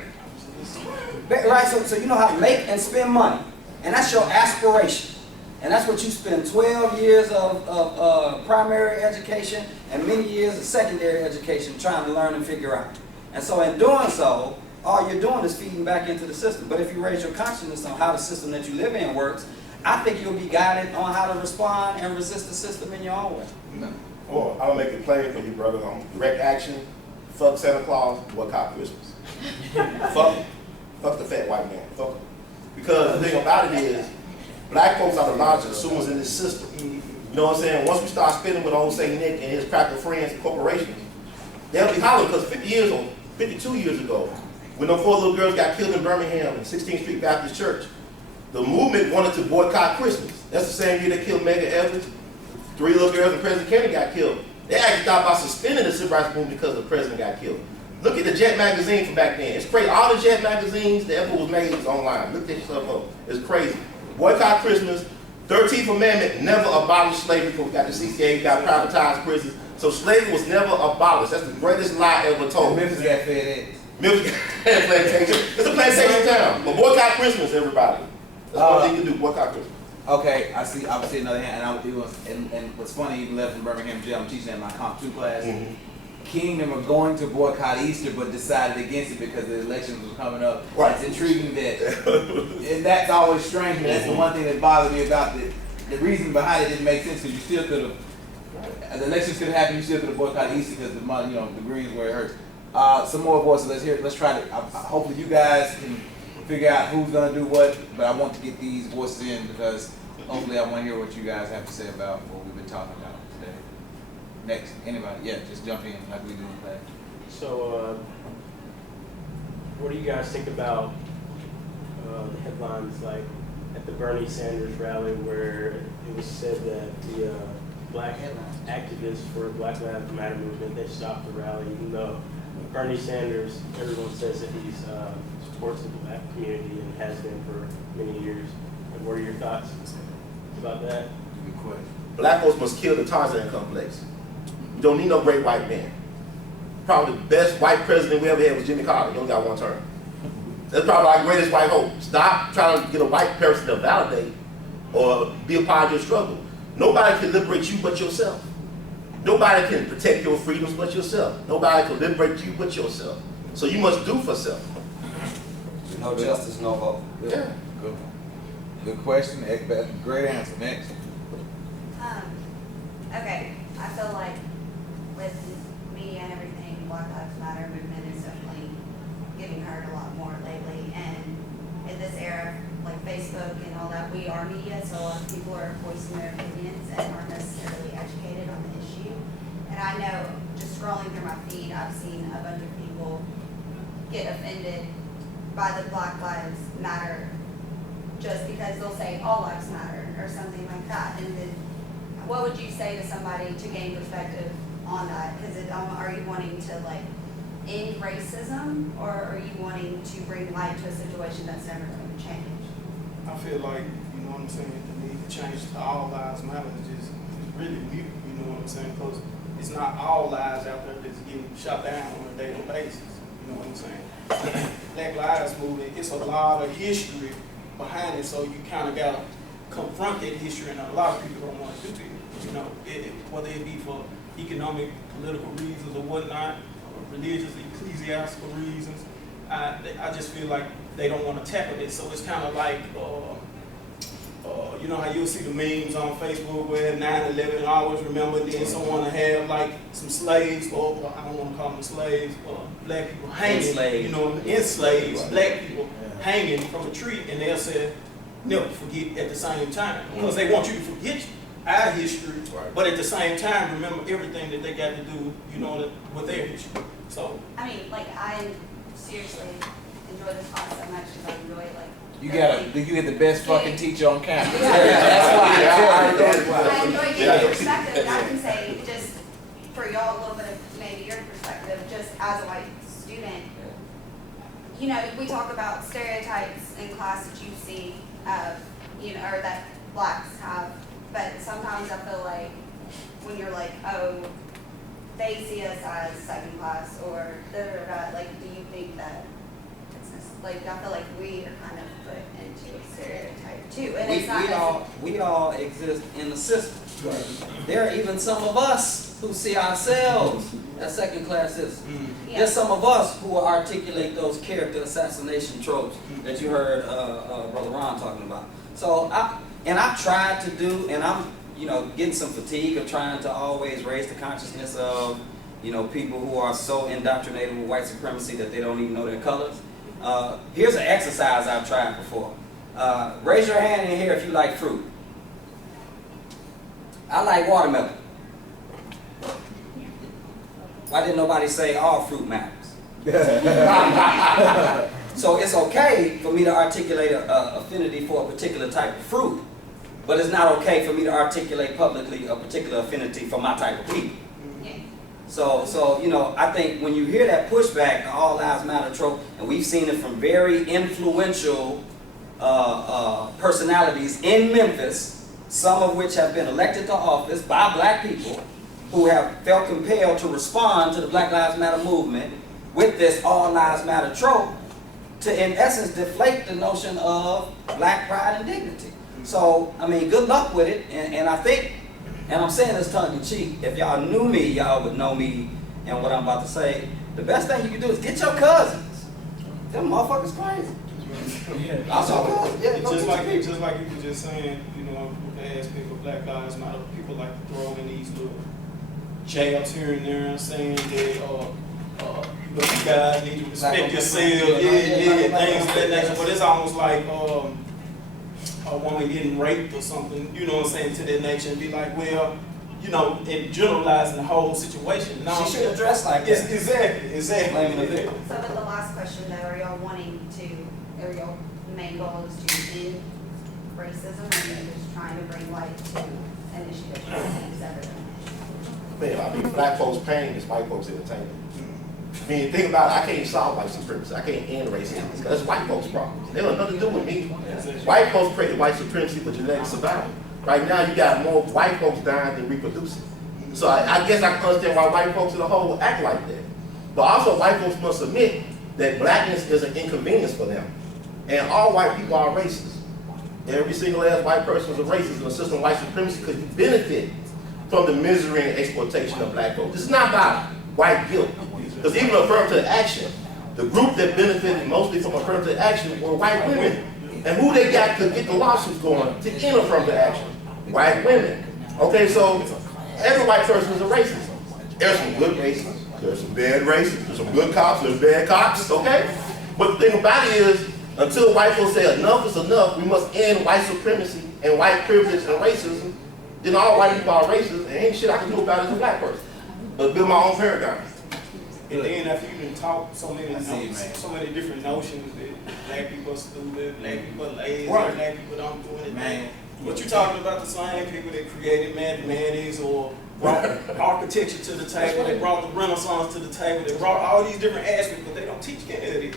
Right, so you know how to make and spend money, and that's your aspiration, and that's what you spend 12 years of primary education and many years of secondary education trying to learn and figure out. And so in doing so, all you're doing is feeding back into the system. But if you raise your consciousness on how the system that you live in works, I think you'll be guided on how to respond and resist the system in your own way. Or I'll make it plain for you, brother. On direct action, fuck Santa Claus, boycott Christmas. Fuck the fat white man. Fuck him. Because the thing about it is, black folks are the largest consumers in this system. You know what I'm saying? Once we start spending with old St. Nick and his cracker friends and corporations, they'll be hollering, because 52 years ago, when those 4 little girls got killed in Birmingham in 16th Street Baptist Church, the movement wanted to boycott Christmas. That's the same year they killed Medgar Evers. 3 little girls and President Kennedy got killed. They actually thought about suspending the civil rights movement because the president got killed. Look at the Jet magazine from back then. It's crazy. All the Jet magazines that ever was made is online. Look that stuff up. It's crazy. Boycott Christmas. 13th Amendment never abolished slavery, because we got the 68, got privatized prisons. So slavery was never abolished. That's the greatest lie ever told. Memphis got fed eggs. Memphis got plantation. It's a plantation town. But boycott Christmas, everybody. That's one thing you can do. Boycott Christmas. Okay, I see another hand, and what's funny, even left from Birmingham jail, I'm teaching in my Comp 2 class. Mm-hmm. Kingdom are going to boycott Easter, but decided against it because the elections was coming up. Right. It's intriguing that, and that's always strange. That's the one thing that bothered me about the reason behind it didn't make sense, because you still could have, the elections could have happened, you still could have boycotted Easter because the money, the green is where it hurts. Some more voices. Let's try to. Hopefully, you guys can figure out who's gonna do what. But I want to get these voices in because hopefully, I want to hear what you guys have to say about what we've been talking about today. Next, anybody? Yeah, just jump in like we do in class. So, what do you guys think about the headlines like at the Bernie Sanders rally, where it was said that the black activists for Black Lives Matter movement, they stopped the rally, even though Bernie Sanders, everyone says that he's supports the black community and has been for many years. And what are your thoughts about that? Good question. Black folks must kill the Tarzan complex. We don't need no great white man. Probably the best white president we ever had was Jimmy Carter. He only got 1 term. That's probably our greatest white hope. Stop trying to get a white person to validate or be a part of your struggle. Nobody can liberate you but yourself. Nobody can protect your freedoms but yourself. Nobody can liberate you but yourself. So you must do for self. No justice, no hope. Yeah. Good question. Great answer. Next. Okay, I feel like with media and everything, Black Lives Matter movement is definitely getting heard a lot more lately. And in this era, like Facebook and all that, we are media, so a lot of people are voicing their opinions and aren't necessarily educated on the issue. And I know, just scrolling through my feed, I've seen a bunch of people get offended by the Black Lives Matter just because they'll say all lives matter or something like that. And then what would you say to somebody to gain perspective on that? Because are you wanting to like end racism, or are you wanting to bring light to a situation that's never going to change? I feel like, you know what I'm saying, the need to change to all lives matter is really mute, you know what I'm saying? Because it's not all lives out there that's getting shot down on a daily basis, you know what I'm saying? Black Lives Movement, it's a lot of history behind it, so you kind of got to confront that history, and a lot of people don't want to do it. You know, whether it be for economic, political reasons or whatnot, religious, ecclesiastical reasons. I just feel like they don't want to tackle it. So it's kind of like, you know how you'll see the memes on Facebook where 9/11, I always remember, then someone will have like some slaves, or I don't want to call them slaves, black people hanging, Enslaved. you know, enslaved black people hanging from a tree, and they'll say, never forget at the same time. Because they want you to forget our history, but at the same time, remember everything that they got to do, you know, with their history. So, I mean, like, I seriously enjoy this class so much because I enjoy, like, You get the best fucking teacher on campus. Yeah. That's why. I enjoy getting your perspective, and I can say, just for y'all, a little bit of maybe your perspective, just as a white student, you know, we talk about stereotypes in class that you see, you know, or that blacks have, but sometimes I feel like when you're like, oh, they see us as second class, or da-da-da-da, like, do you think that it's just, like, I feel like we are kind of put into a stereotype too, and it's not we all exist in the system. There are even some of us who see ourselves as second class citizens. Yeah. There's some of us who will articulate those character assassination tropes that you heard Brother Ron talking about. So I tried to do, and I'm, you know, getting some fatigue of trying to always raise the consciousness of, you know, people who are so indoctrinated with white supremacy that they don't even know their colors. Here's an exercise I've tried before. Raise your hand in here if you like fruit. I like watermelon. Why didn't nobody say all fruit matters? So it's okay for me to articulate an affinity for a particular type of fruit, but it's not okay for me to articulate publicly a particular affinity for my type of people. So you know, I think when you hear that pushback, the All Lives Matter trope, and we've seen it from very influential personalities in Memphis, some of which have been elected to office by black people who have felt compelled to respond to the Black Lives Matter movement with this All Lives Matter trope to, in essence, deflate the notion of black pride and dignity. So, I mean, good luck with it, and I think, and I'm saying this tongue-in-cheek, if y'all knew me, y'all would know me and what I'm about to say. The best thing you can do is get your cousins. Them motherfuckers crazy. just like you were just saying, you know, with the aspect of Black Lives Matter, people like to throw in these little jabs here and there, saying that you guys need to respect yourself, things of that nature. But it's almost like a woman getting raped or something, you know what I'm saying, to that nature, and be like, well, you know, and generalizing the whole situation. No, she should have dressed like that. Exactly. So, but the last question though, are y'all your main goal is to end racism, or are you just trying to bring light to initiatives that use everything? Man, I mean, black folks' pain is white folks' entertainment. I mean, think about it, I can't solve white supremacy. I can't end racism because that's white folks' problems. They don't have nothing to do with me. White folks created white supremacy for genetic survival. Right now, you got more white folks dying than reproducing. So I guess I can understand why white folks as a whole will act like that. But also, white folks must admit that blackness is an inconvenience for them. And all white people are racist. Every single last white person is a racist in a system of white supremacy because you benefit from the misery and exploitation of black folks. This is not about white guilt. Because even affirmative action, the group that benefited mostly from affirmative action were white women. And who they got to get the lawsuits going to end affirmative action? White women. Okay, so every white person is a racist. There's some good racists, there's some bad racists, there's some good cops, there's bad cops, okay? But the thing about it is, until white folks say enough is enough, we must end white supremacy and white privilege and racism, then all white people are racist, and ain't shit I can do about it as a black person. But build my own paradigm. And then after you've been taught so many different notions that black people are stupid, black people are lazy, black people don't do anything. But you're talking about the same people that created mathematics or brought architecture to the table, they brought the Renaissance to the table, they brought all these different aspects, but they don't teach any of it.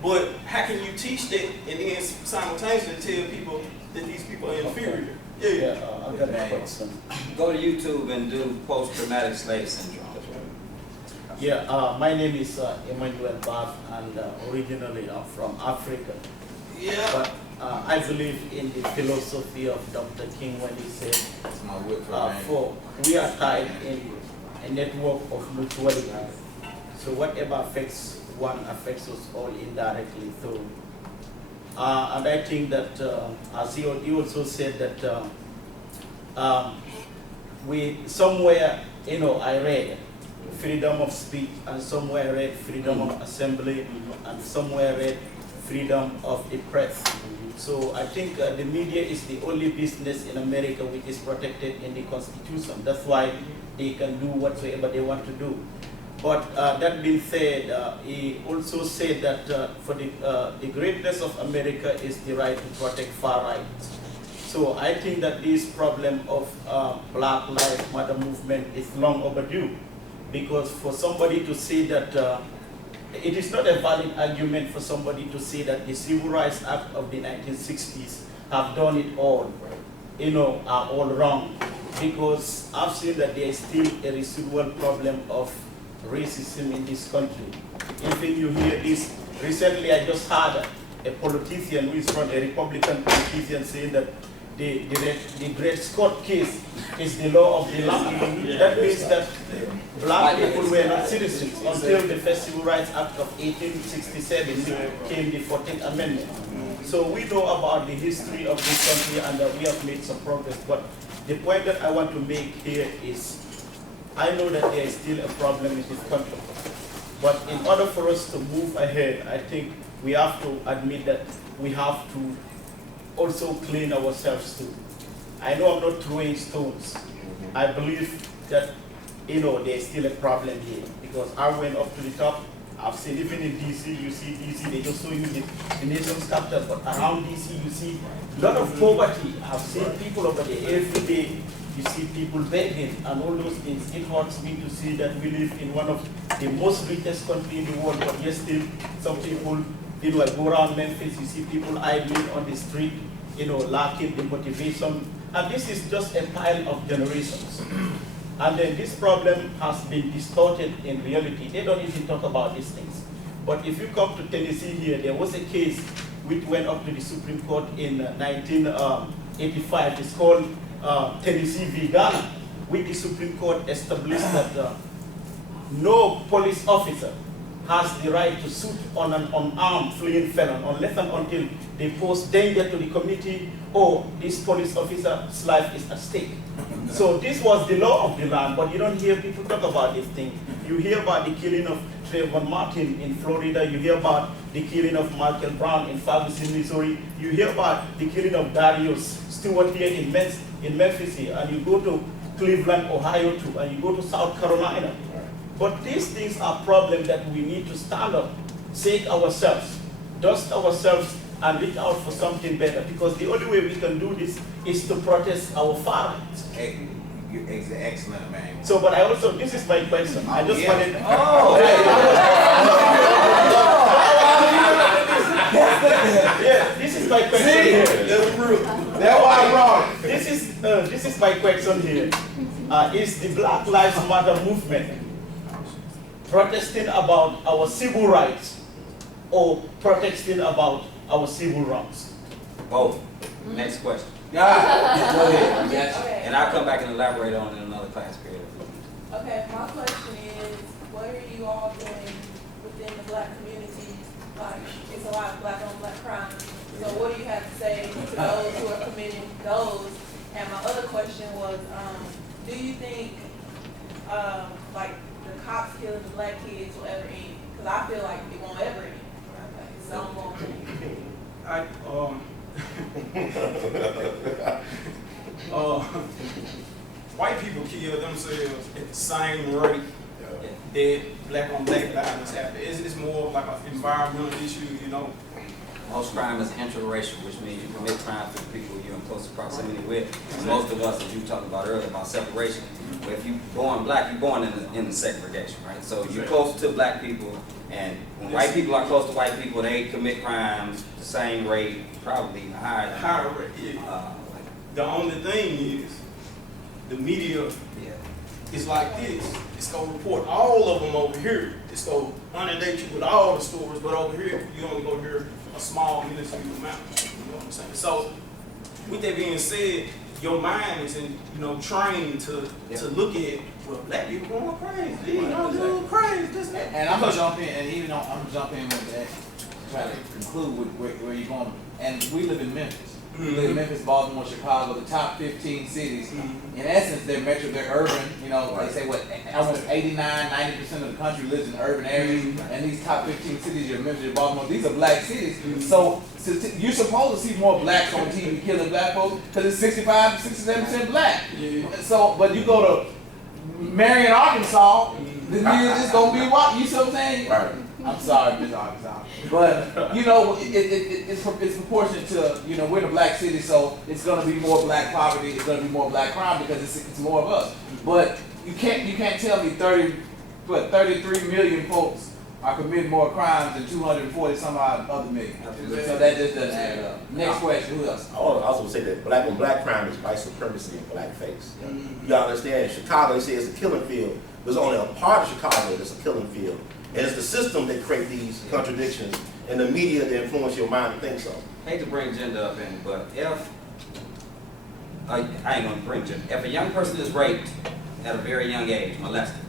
But how can you teach that and then simultaneously tell people that these people are inferior? I've got a question. Go to YouTube and do post-traumatic slave syndrome. My name is Emmanuel Bath, and originally I'm from Africa. But I believe in the philosophy of Dr. King when he said, for we are tied in a network of mutuality. So whatever affects one affects us all indirectly. So, and I think that, as you also said that we somewhere, I read freedom of speech, and somewhere I read freedom of assembly, and somewhere I read freedom of the press. So I think the media is the only business in America which is protected in the Constitution. That's why they can do whatsoever they want to do. But that being said, he also said that for the greatness of America is the right to protect far rights. So I think that this problem of Black Lives Matter movement is long overdue, because for somebody to say that it is not a valid argument for somebody to say that the Civil Rights Act of the 1960s have done it all, are all wrong, because I've seen that there is still a residual problem of racism in this country. Even you hear this, recently I just heard a politician who is from a Republican politician saying that the Dred Scott case is the law of the land. That means that black people were not citizens until the first Civil Rights Act of 1867 came the 14th Amendment. So we know about the history of this country and that we have made some progress. But the point that I want to make here is, I know that there is still a problem in this country. But in order for us to move ahead, I think we have to admit that we have to also clean ourselves too. I know I'm not throwing stones. I believe that, there is still a problem here, because I went up to the top. I've seen even in DC, you see DC, they just show you the nation's capital, but around DC you see a lot of poverty. I've seen people over there every day. You see people begging and all those things. It hurts me to see that we live in one of the most richest countries in the world, but yet still some people, I go around Memphis, you see people idling on the street, lacking the motivation. And this is just a pile of generations. And then this problem has been distorted in reality. They don't even talk about these things. But if you come to Tennessee here, there was a case which went up to the Supreme Court in 1985. It's called Tennessee v. Ghana, which the Supreme Court established that no police officer has the right to shoot on an unarmed fleeing felon unless and until they pose danger to the community or this police officer's life is at stake. So this was the law of the land, but you don't hear people talk about this thing. You hear about the killing of Trayvon Martin in Florida. You hear about the killing of Michael Brown in Ferguson, Missouri. You hear about the killing of Darius Stewart here in Memphis here. And you go to Cleveland, Ohio too, and you go to South Carolina. But these things are problems that we need to stand up, shake ourselves, dust ourselves, and reach out for something better. Because the only way we can do this is to protest our far rights. Hey, you're excellent, man. So, but I also, this is my question. I just wanted. Yeah, this is my question here. That's why I brought it. This is my question here. Is the Black Lives Matter movement protesting about our civil rights or protesting about our civil wrongs? Both. Next question. Yeah. Go ahead. Okay. And I'll come back and elaborate on it in another class period. Okay, my question is, what are you all doing within the black community? Like, it's a lot of black on black crime. So what do you have to say to those who are committing those? And my other question was, do you think, like, the cops killing the black kids will ever end? Because I feel like it won't ever end. So I'm going white people kill themselves at the same rate that black on black violence happen. It's more of like an environmental issue, Most crime is interracial, which means you commit crimes with people you're in closer proximity with. Most of us, as you talked about earlier, about separation. But if you're born black, you're born in the segregation, right? So you're close to black people, and when white people are close to white people, they commit crimes the same rate, probably higher. Higher rate, yeah. The only thing is, the media is like this. It's gonna report all of them over here. It's gonna inundate you with all the stories, but over here, you only go hear a small, minuscule amount. You know what I'm saying? So, with that being said, your mind is trained to look at well, black people going crazy. You know, doing crazy. This and that. And I'm gonna jump in, and even though I'm gonna jump in with that, try to conclude with where you're going. And we live in Memphis. We live in Memphis, Baltimore, Chicago, the top 15 cities. In essence, they're urban. You know, they say what almost 89–90% of the country lives in urban areas. And these top 15 cities, you're Memphis, you're Baltimore. These are black cities. So you're supposed to see more blacks on TV killing black folks because it's 65–67% black. So, but you go to Marion, Arkansas, the news is gonna be what? You see what I'm saying? Right. I'm sorry, Miss Arkansas, but you know it's proportionate to, you know, we're in a black city, so it's gonna be more black poverty, it's gonna be more black crime because it's more of us. But you can't tell me 33 million folks are committing more crimes than 240 some odd other million. So that just doesn't add up. Next question, who else? I want to also say that black on black crime is white supremacy and blackface. You gotta understand, Chicago, they say it's a killing field. There's only a part of Chicago that's a killing field. And it's the system that create these contradictions and the media that influence your mind to think so. I hate to bring gender up in, but if, I ain't gonna bring gender, if a young person is raped at a very young age, molested,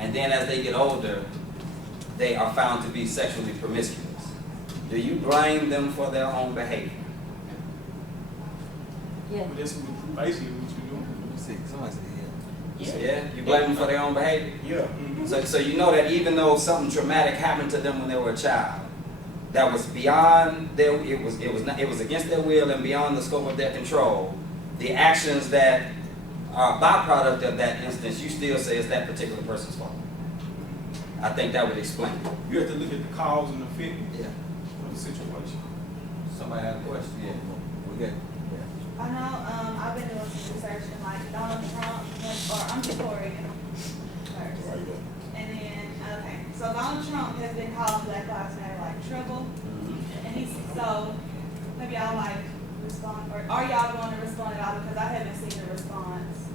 and then as they get older, they are found to be sexually promiscuous, do you blame them for their own behavior? Yeah. But that's basically what you're doing. Somebody said Yeah, you blame them for their own behavior? Yeah. So you know that even though something traumatic happened to them when they were a child, that was beyond their, it was against their will and beyond the scope of their control, the actions that are a byproduct of that instance, you still say it's that particular person's fault. I think that would explain it. You have to look at the cause and effect Yeah. of the situation. Somebody had a question? Yeah. We good. I know, I've been doing some research and like Donald Trump, I'm Victoria first. And then, okay, so Donald Trump has been called Black Lives Matter like trouble. And he's, so maybe y'all like respond, or are y'all going to respond at all? Because I haven't seen a response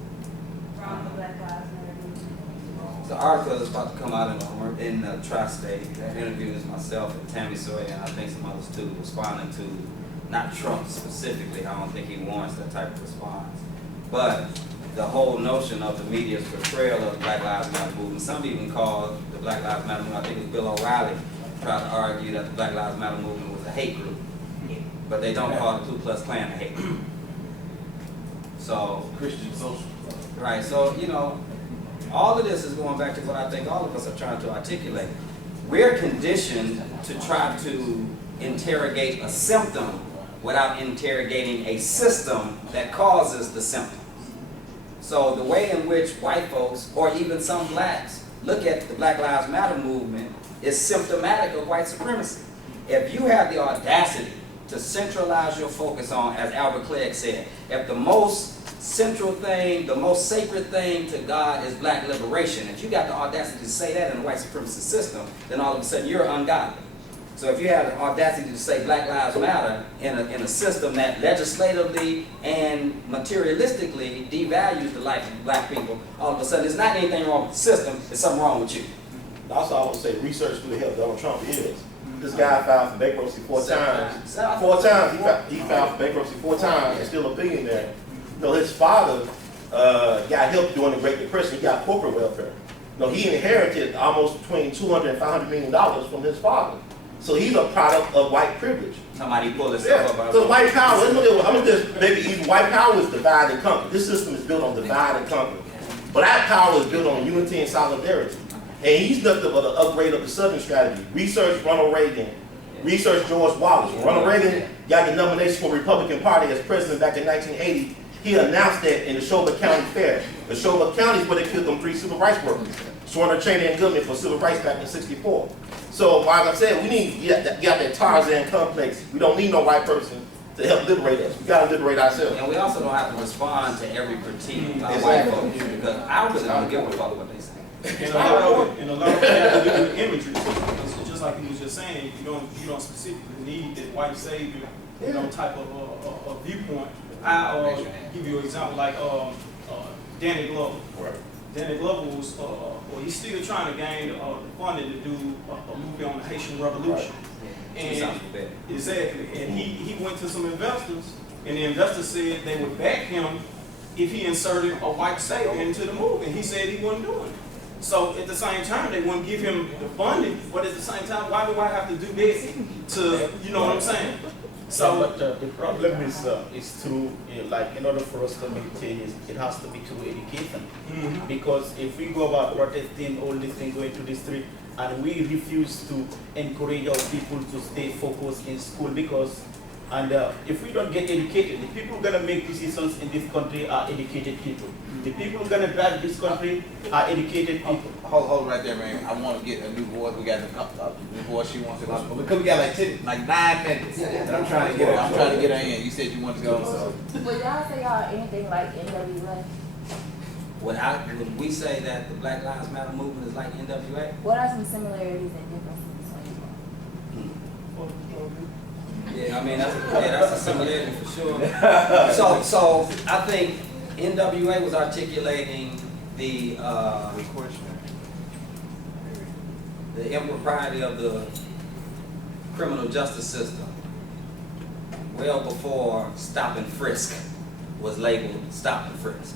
from the Black Lives Matter movement. The article is about to come out in the Tri-State. That interview is myself and Tammy Sawyer, and I think some others too, responding to, not Trump specifically, I don't think he warrants that type of response, but the whole notion of the media's portrayal of the Black Lives Matter movement. Some even call the Black Lives Matter movement, I think it was Bill O'Reilly, tried to argue that the Black Lives Matter movement was a hate group, but they don't call the Ku Klux Klan a hate group. So, Christian social. Right, so, you know, all of this is going back to what I think all of us are trying to articulate. We're conditioned to try to interrogate a symptom without interrogating a system that causes the symptoms. So the way in which white folks, or even some blacks, look at the Black Lives Matter movement is symptomatic of white supremacy. If you have the audacity to centralize your focus on, as Albert Clegg said, if the most central thing, the most sacred thing to God is black liberation, if you got the audacity to say that in the white supremacist system, then all of a sudden you're ungodly. So if you have the audacity to say Black Lives Matter in a system that legislatively and materialistically devalues the life of black people, all of a sudden it's not anything wrong with the system, it's something wrong with you. Also, I would say research really helped Donald Trump is. This guy filed for bankruptcy four times. He filed for bankruptcy 4 times and still a billionaire. You know, his father got help during the Great Depression. He got corporate welfare. You know, he inherited almost between $200 and $500 million from his father. So he's a product of white privilege. Somebody pull this up. So white power, let's look at, I'm just, maybe even white power is divide and conquer. This system is built on divide and conquer. Black power is built on unity and solidarity. And he's nothing but an upgrade of the Southern strategy. Research Ronald Reagan, research George Wallace. When Ronald Reagan got the nomination for the Republican Party as president back in 1980, he announced that in the Neshoba County Fair. Neshoba County is where they killed them 3 civil rights workers, Swarner, Cheney, and Goodman for civil rights back in '64. So, like I said, we need to get that Tarzan complex. We don't need no white person to help liberate us. We got to liberate ourselves. And we also don't have to respond to every critique by white folks, because I really don't give a fuck what they say. And a lot of it has to do with imagery. So just like he was just saying, you don't specifically need that white savior, type of viewpoint. I'll give you an example like Danny Glover. Right. Danny Glover was, he's still trying to gain funding to do a movie on the Haitian Revolution. Right. And exactly. And he went to some investors, and the investors said they would back him if he inserted a white savior into the movement. He said he wasn't doing it. So at the same time, they wouldn't give him the funding, but at the same time, why do I have to do this to, you know what I'm saying? So, but the problem is through, like, in order for us to make changes, it has to be through education. Because if we go about protesting all these things, going to the street, and we refuse to encourage our people to stay focused in school, because, and if we don't get educated, the people who are going to make decisions in this country are educated people. The people who are going to drive this country are educated people. Hold right there, man. I want to get a new voice. We got a new voice she wants to go. Because we got like 9 minutes. And I'm trying to get her in. You said you wanted to go, so. Would y'all say y'all anything like NWA? Would we say that the Black Lives Matter movement is like NWA? What are some similarities and differences between them? Yeah, I mean, that's a similarity for sure. So I think NWA was articulating the impropriety of the criminal justice system well before stop and frisk was labeled stop and frisk.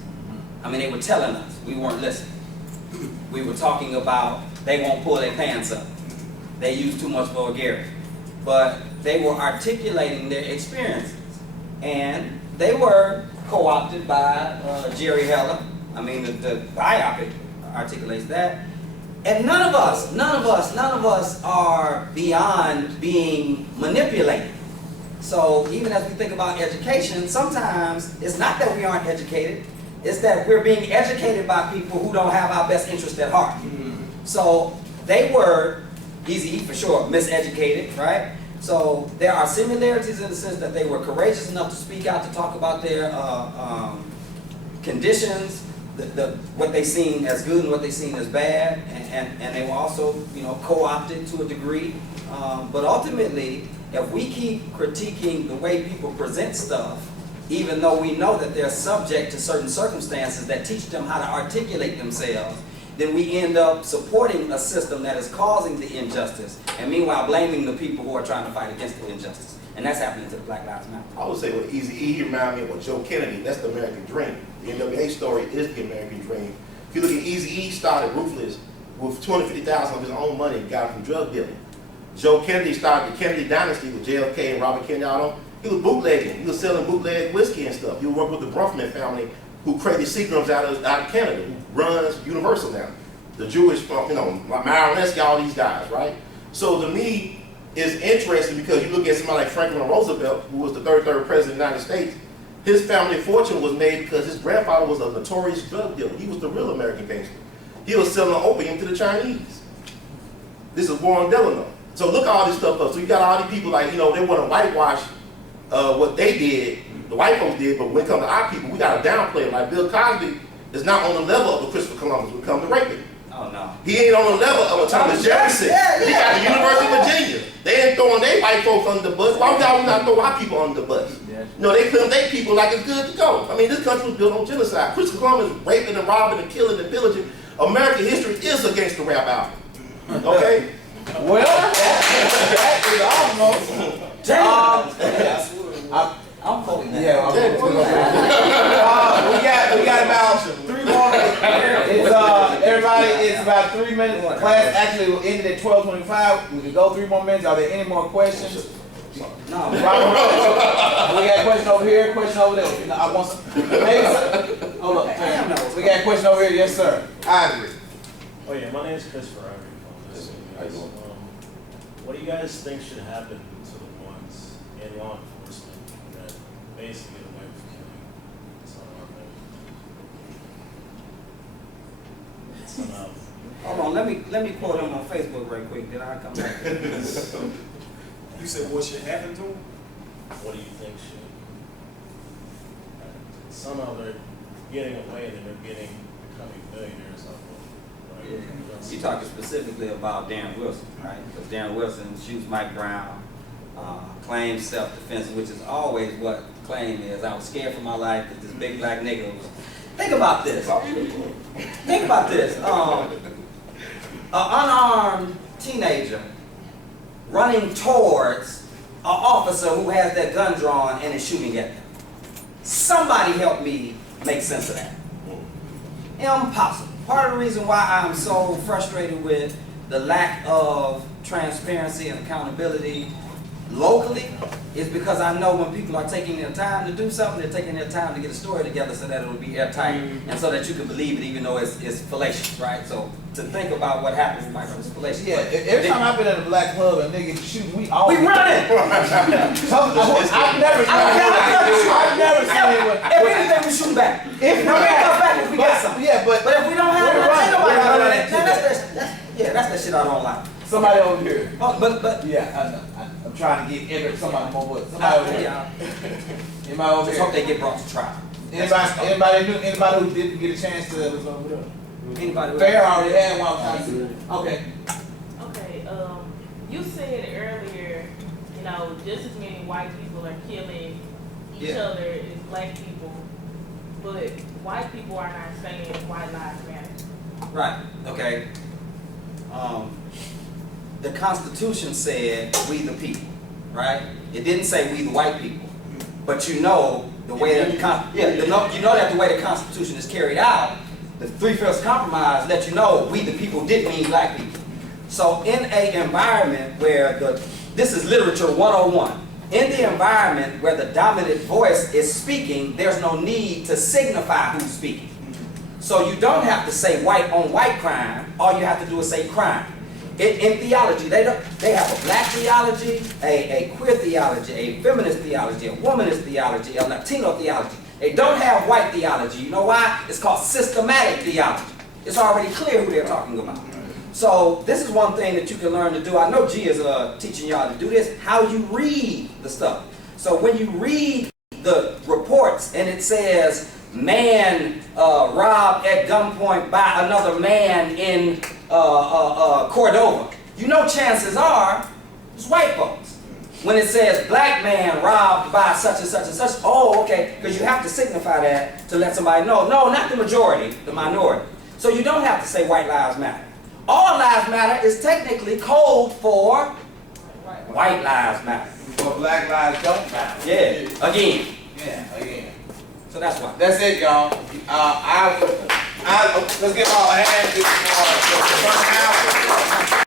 I mean, they were telling us, we weren't listening. We were talking about they won't pull their pants up. They use too much vulgarity. But they were articulating their experiences. And they were co-opted by Jerry Heller. I mean, the biopic articulates that. And none of us are beyond being manipulated. So even as we think about education, sometimes it's not that we aren't educated, it's that we're being educated by people who don't have our best interest at heart. So they were, Eazy-E for sure, miseducated, right? So there are similarities in the sense that they were courageous enough to speak out, to talk about their conditions, what they seen as good and what they seen as bad, and they were also, co-opted to a degree. But ultimately, if we keep critiquing the way people present stuff, even though we know that they're subject to certain circumstances that teach them how to articulate themselves, then we end up supporting a system that is causing the injustice, and meanwhile blaming the people who are trying to fight against the injustice. And that's happening to the Black Lives Matter. I would say with Eazy-E, he reminded me of Joe Kennedy. That's the American dream. The NWA story is the American dream. If you look at Eazy-E, started ruthless with $250,000 of his own money and got from drug dealing. Joe Kennedy started the Kennedy dynasty with JFK and Robert Kennedy. He was bootlegging. He was selling bootleg whiskey and stuff. He would work with the Bronfman family, who created Seagrams out of Canada, who runs Universal now. The Jewish, Maronesky, all these guys, right? So to me, it's interesting because you look at somebody like Franklin Roosevelt, who was the 33rd president of the United States. His family fortune was made because his grandfather was a notorious drug dealer. He was the real American gangster. He was selling opium to the Chinese. This is Warren Delano. So look all this stuff up. So you got all these people like, they want to whitewash what they did, the white folks did, but when it comes to our people, we got to downplay it. Like Bill Cosby is not on the level of a Christopher Columbus when it comes to raping. Oh, no. He ain't on the level of a Thomas Jefferson. He got the University of Virginia. They ain't throwing their white folks under the bus. Why would y'all not throw our people under the bus? They claim their people like it's good to go. I mean, this country was built on genocide. Christopher Columbus raping and robbing and killing and pillaging. American history is a gangster rap album. Okay? Well, that is almost. I'm voting that. Yeah, we got about 3 more minutes. Everybody, it's about 3 minutes. Class actually will end at 12:25. We can go 3 more minutes. Are there any more questions? No. We got a question over here, question over there. I want some. Hold up. We got a question over here. Yes, sir. Ivory. Oh yeah, my name is Christopher Ivory. What do you guys think should happen to the ones in law enforcement that basically get away with killing some of our men? Hold on, let me quote him on Facebook right quick, then I'll come back. You said what should happen to them? What do you think should? Somehow they're getting away and they're becoming millionaires off of, right? Yeah. You're talking specifically about Darren Wilson, right? Because Darren Wilson shoots Mike Brown, claims self-defense, which is always what claim is. I was scared for my life because this big black nigga was. Think about this. Think about this. An unarmed teenager running towards an officer who has their gun drawn and is shooting at them. Somebody help me make sense of that. Impossible. Part of the reason why I'm so frustrated with the lack of transparency and accountability locally is because I know when people are taking their time to do something, they're taking their time to get a story together so that it'll be airtight and so that you can believe it even though it's fallacious, right? So to think about what happens might be fallacious. Yeah, every time I've been at a black club and niggas shoot, we always... We running! I've never seen it. If anything, we shoot back. If we come back, if we got something. Yeah, but if we don't have nothing, nobody running. That's that shit I don't like. Somebody over here. Oh, but yeah, I know. I'm trying to get somebody more with somebody over here. Anybody over just here? hope they get brought to trial. Anybody who didn't get a chance to Anybody Fair already had one. Okay. Okay, you said earlier, you know, just as many white people are killing each other as black people, but white people are not saying white lives matter. Right, okay. The Constitution said we the people, right? It didn't say we the white people. But you know the way that you know that the way the Constitution is carried out, the 3/5 compromise let you know we the people didn't mean black people. So in an environment where this is literature 101, in the environment where the dominant voice is speaking, there's no need to signify who's speaking. So you don't have to say white on white crime, all you have to do is say crime. In theology, they have a black theology, a queer theology, a feminist theology, a womanist theology, a Latino theology. They don't have white theology. You know why? It's called systematic theology. It's already clear who they're talking about. So this is one thing that you can learn to do. I know G is teaching y'all to do this, how you read the stuff. So when you read the reports and it says, man robbed at gunpoint by another man in Cordova, you know chances are it's white folks. When it says black man robbed by such and such and such, oh, okay, because you have to signify that to let somebody know. No, not the majority, the minority. So you don't have to say white lives matter. All lives matter is technically code for white lives matter. But black lives don't matter. Yeah, again. Yeah, again. So that's why. That's it, y'all. Let's give all a hand for the first hour.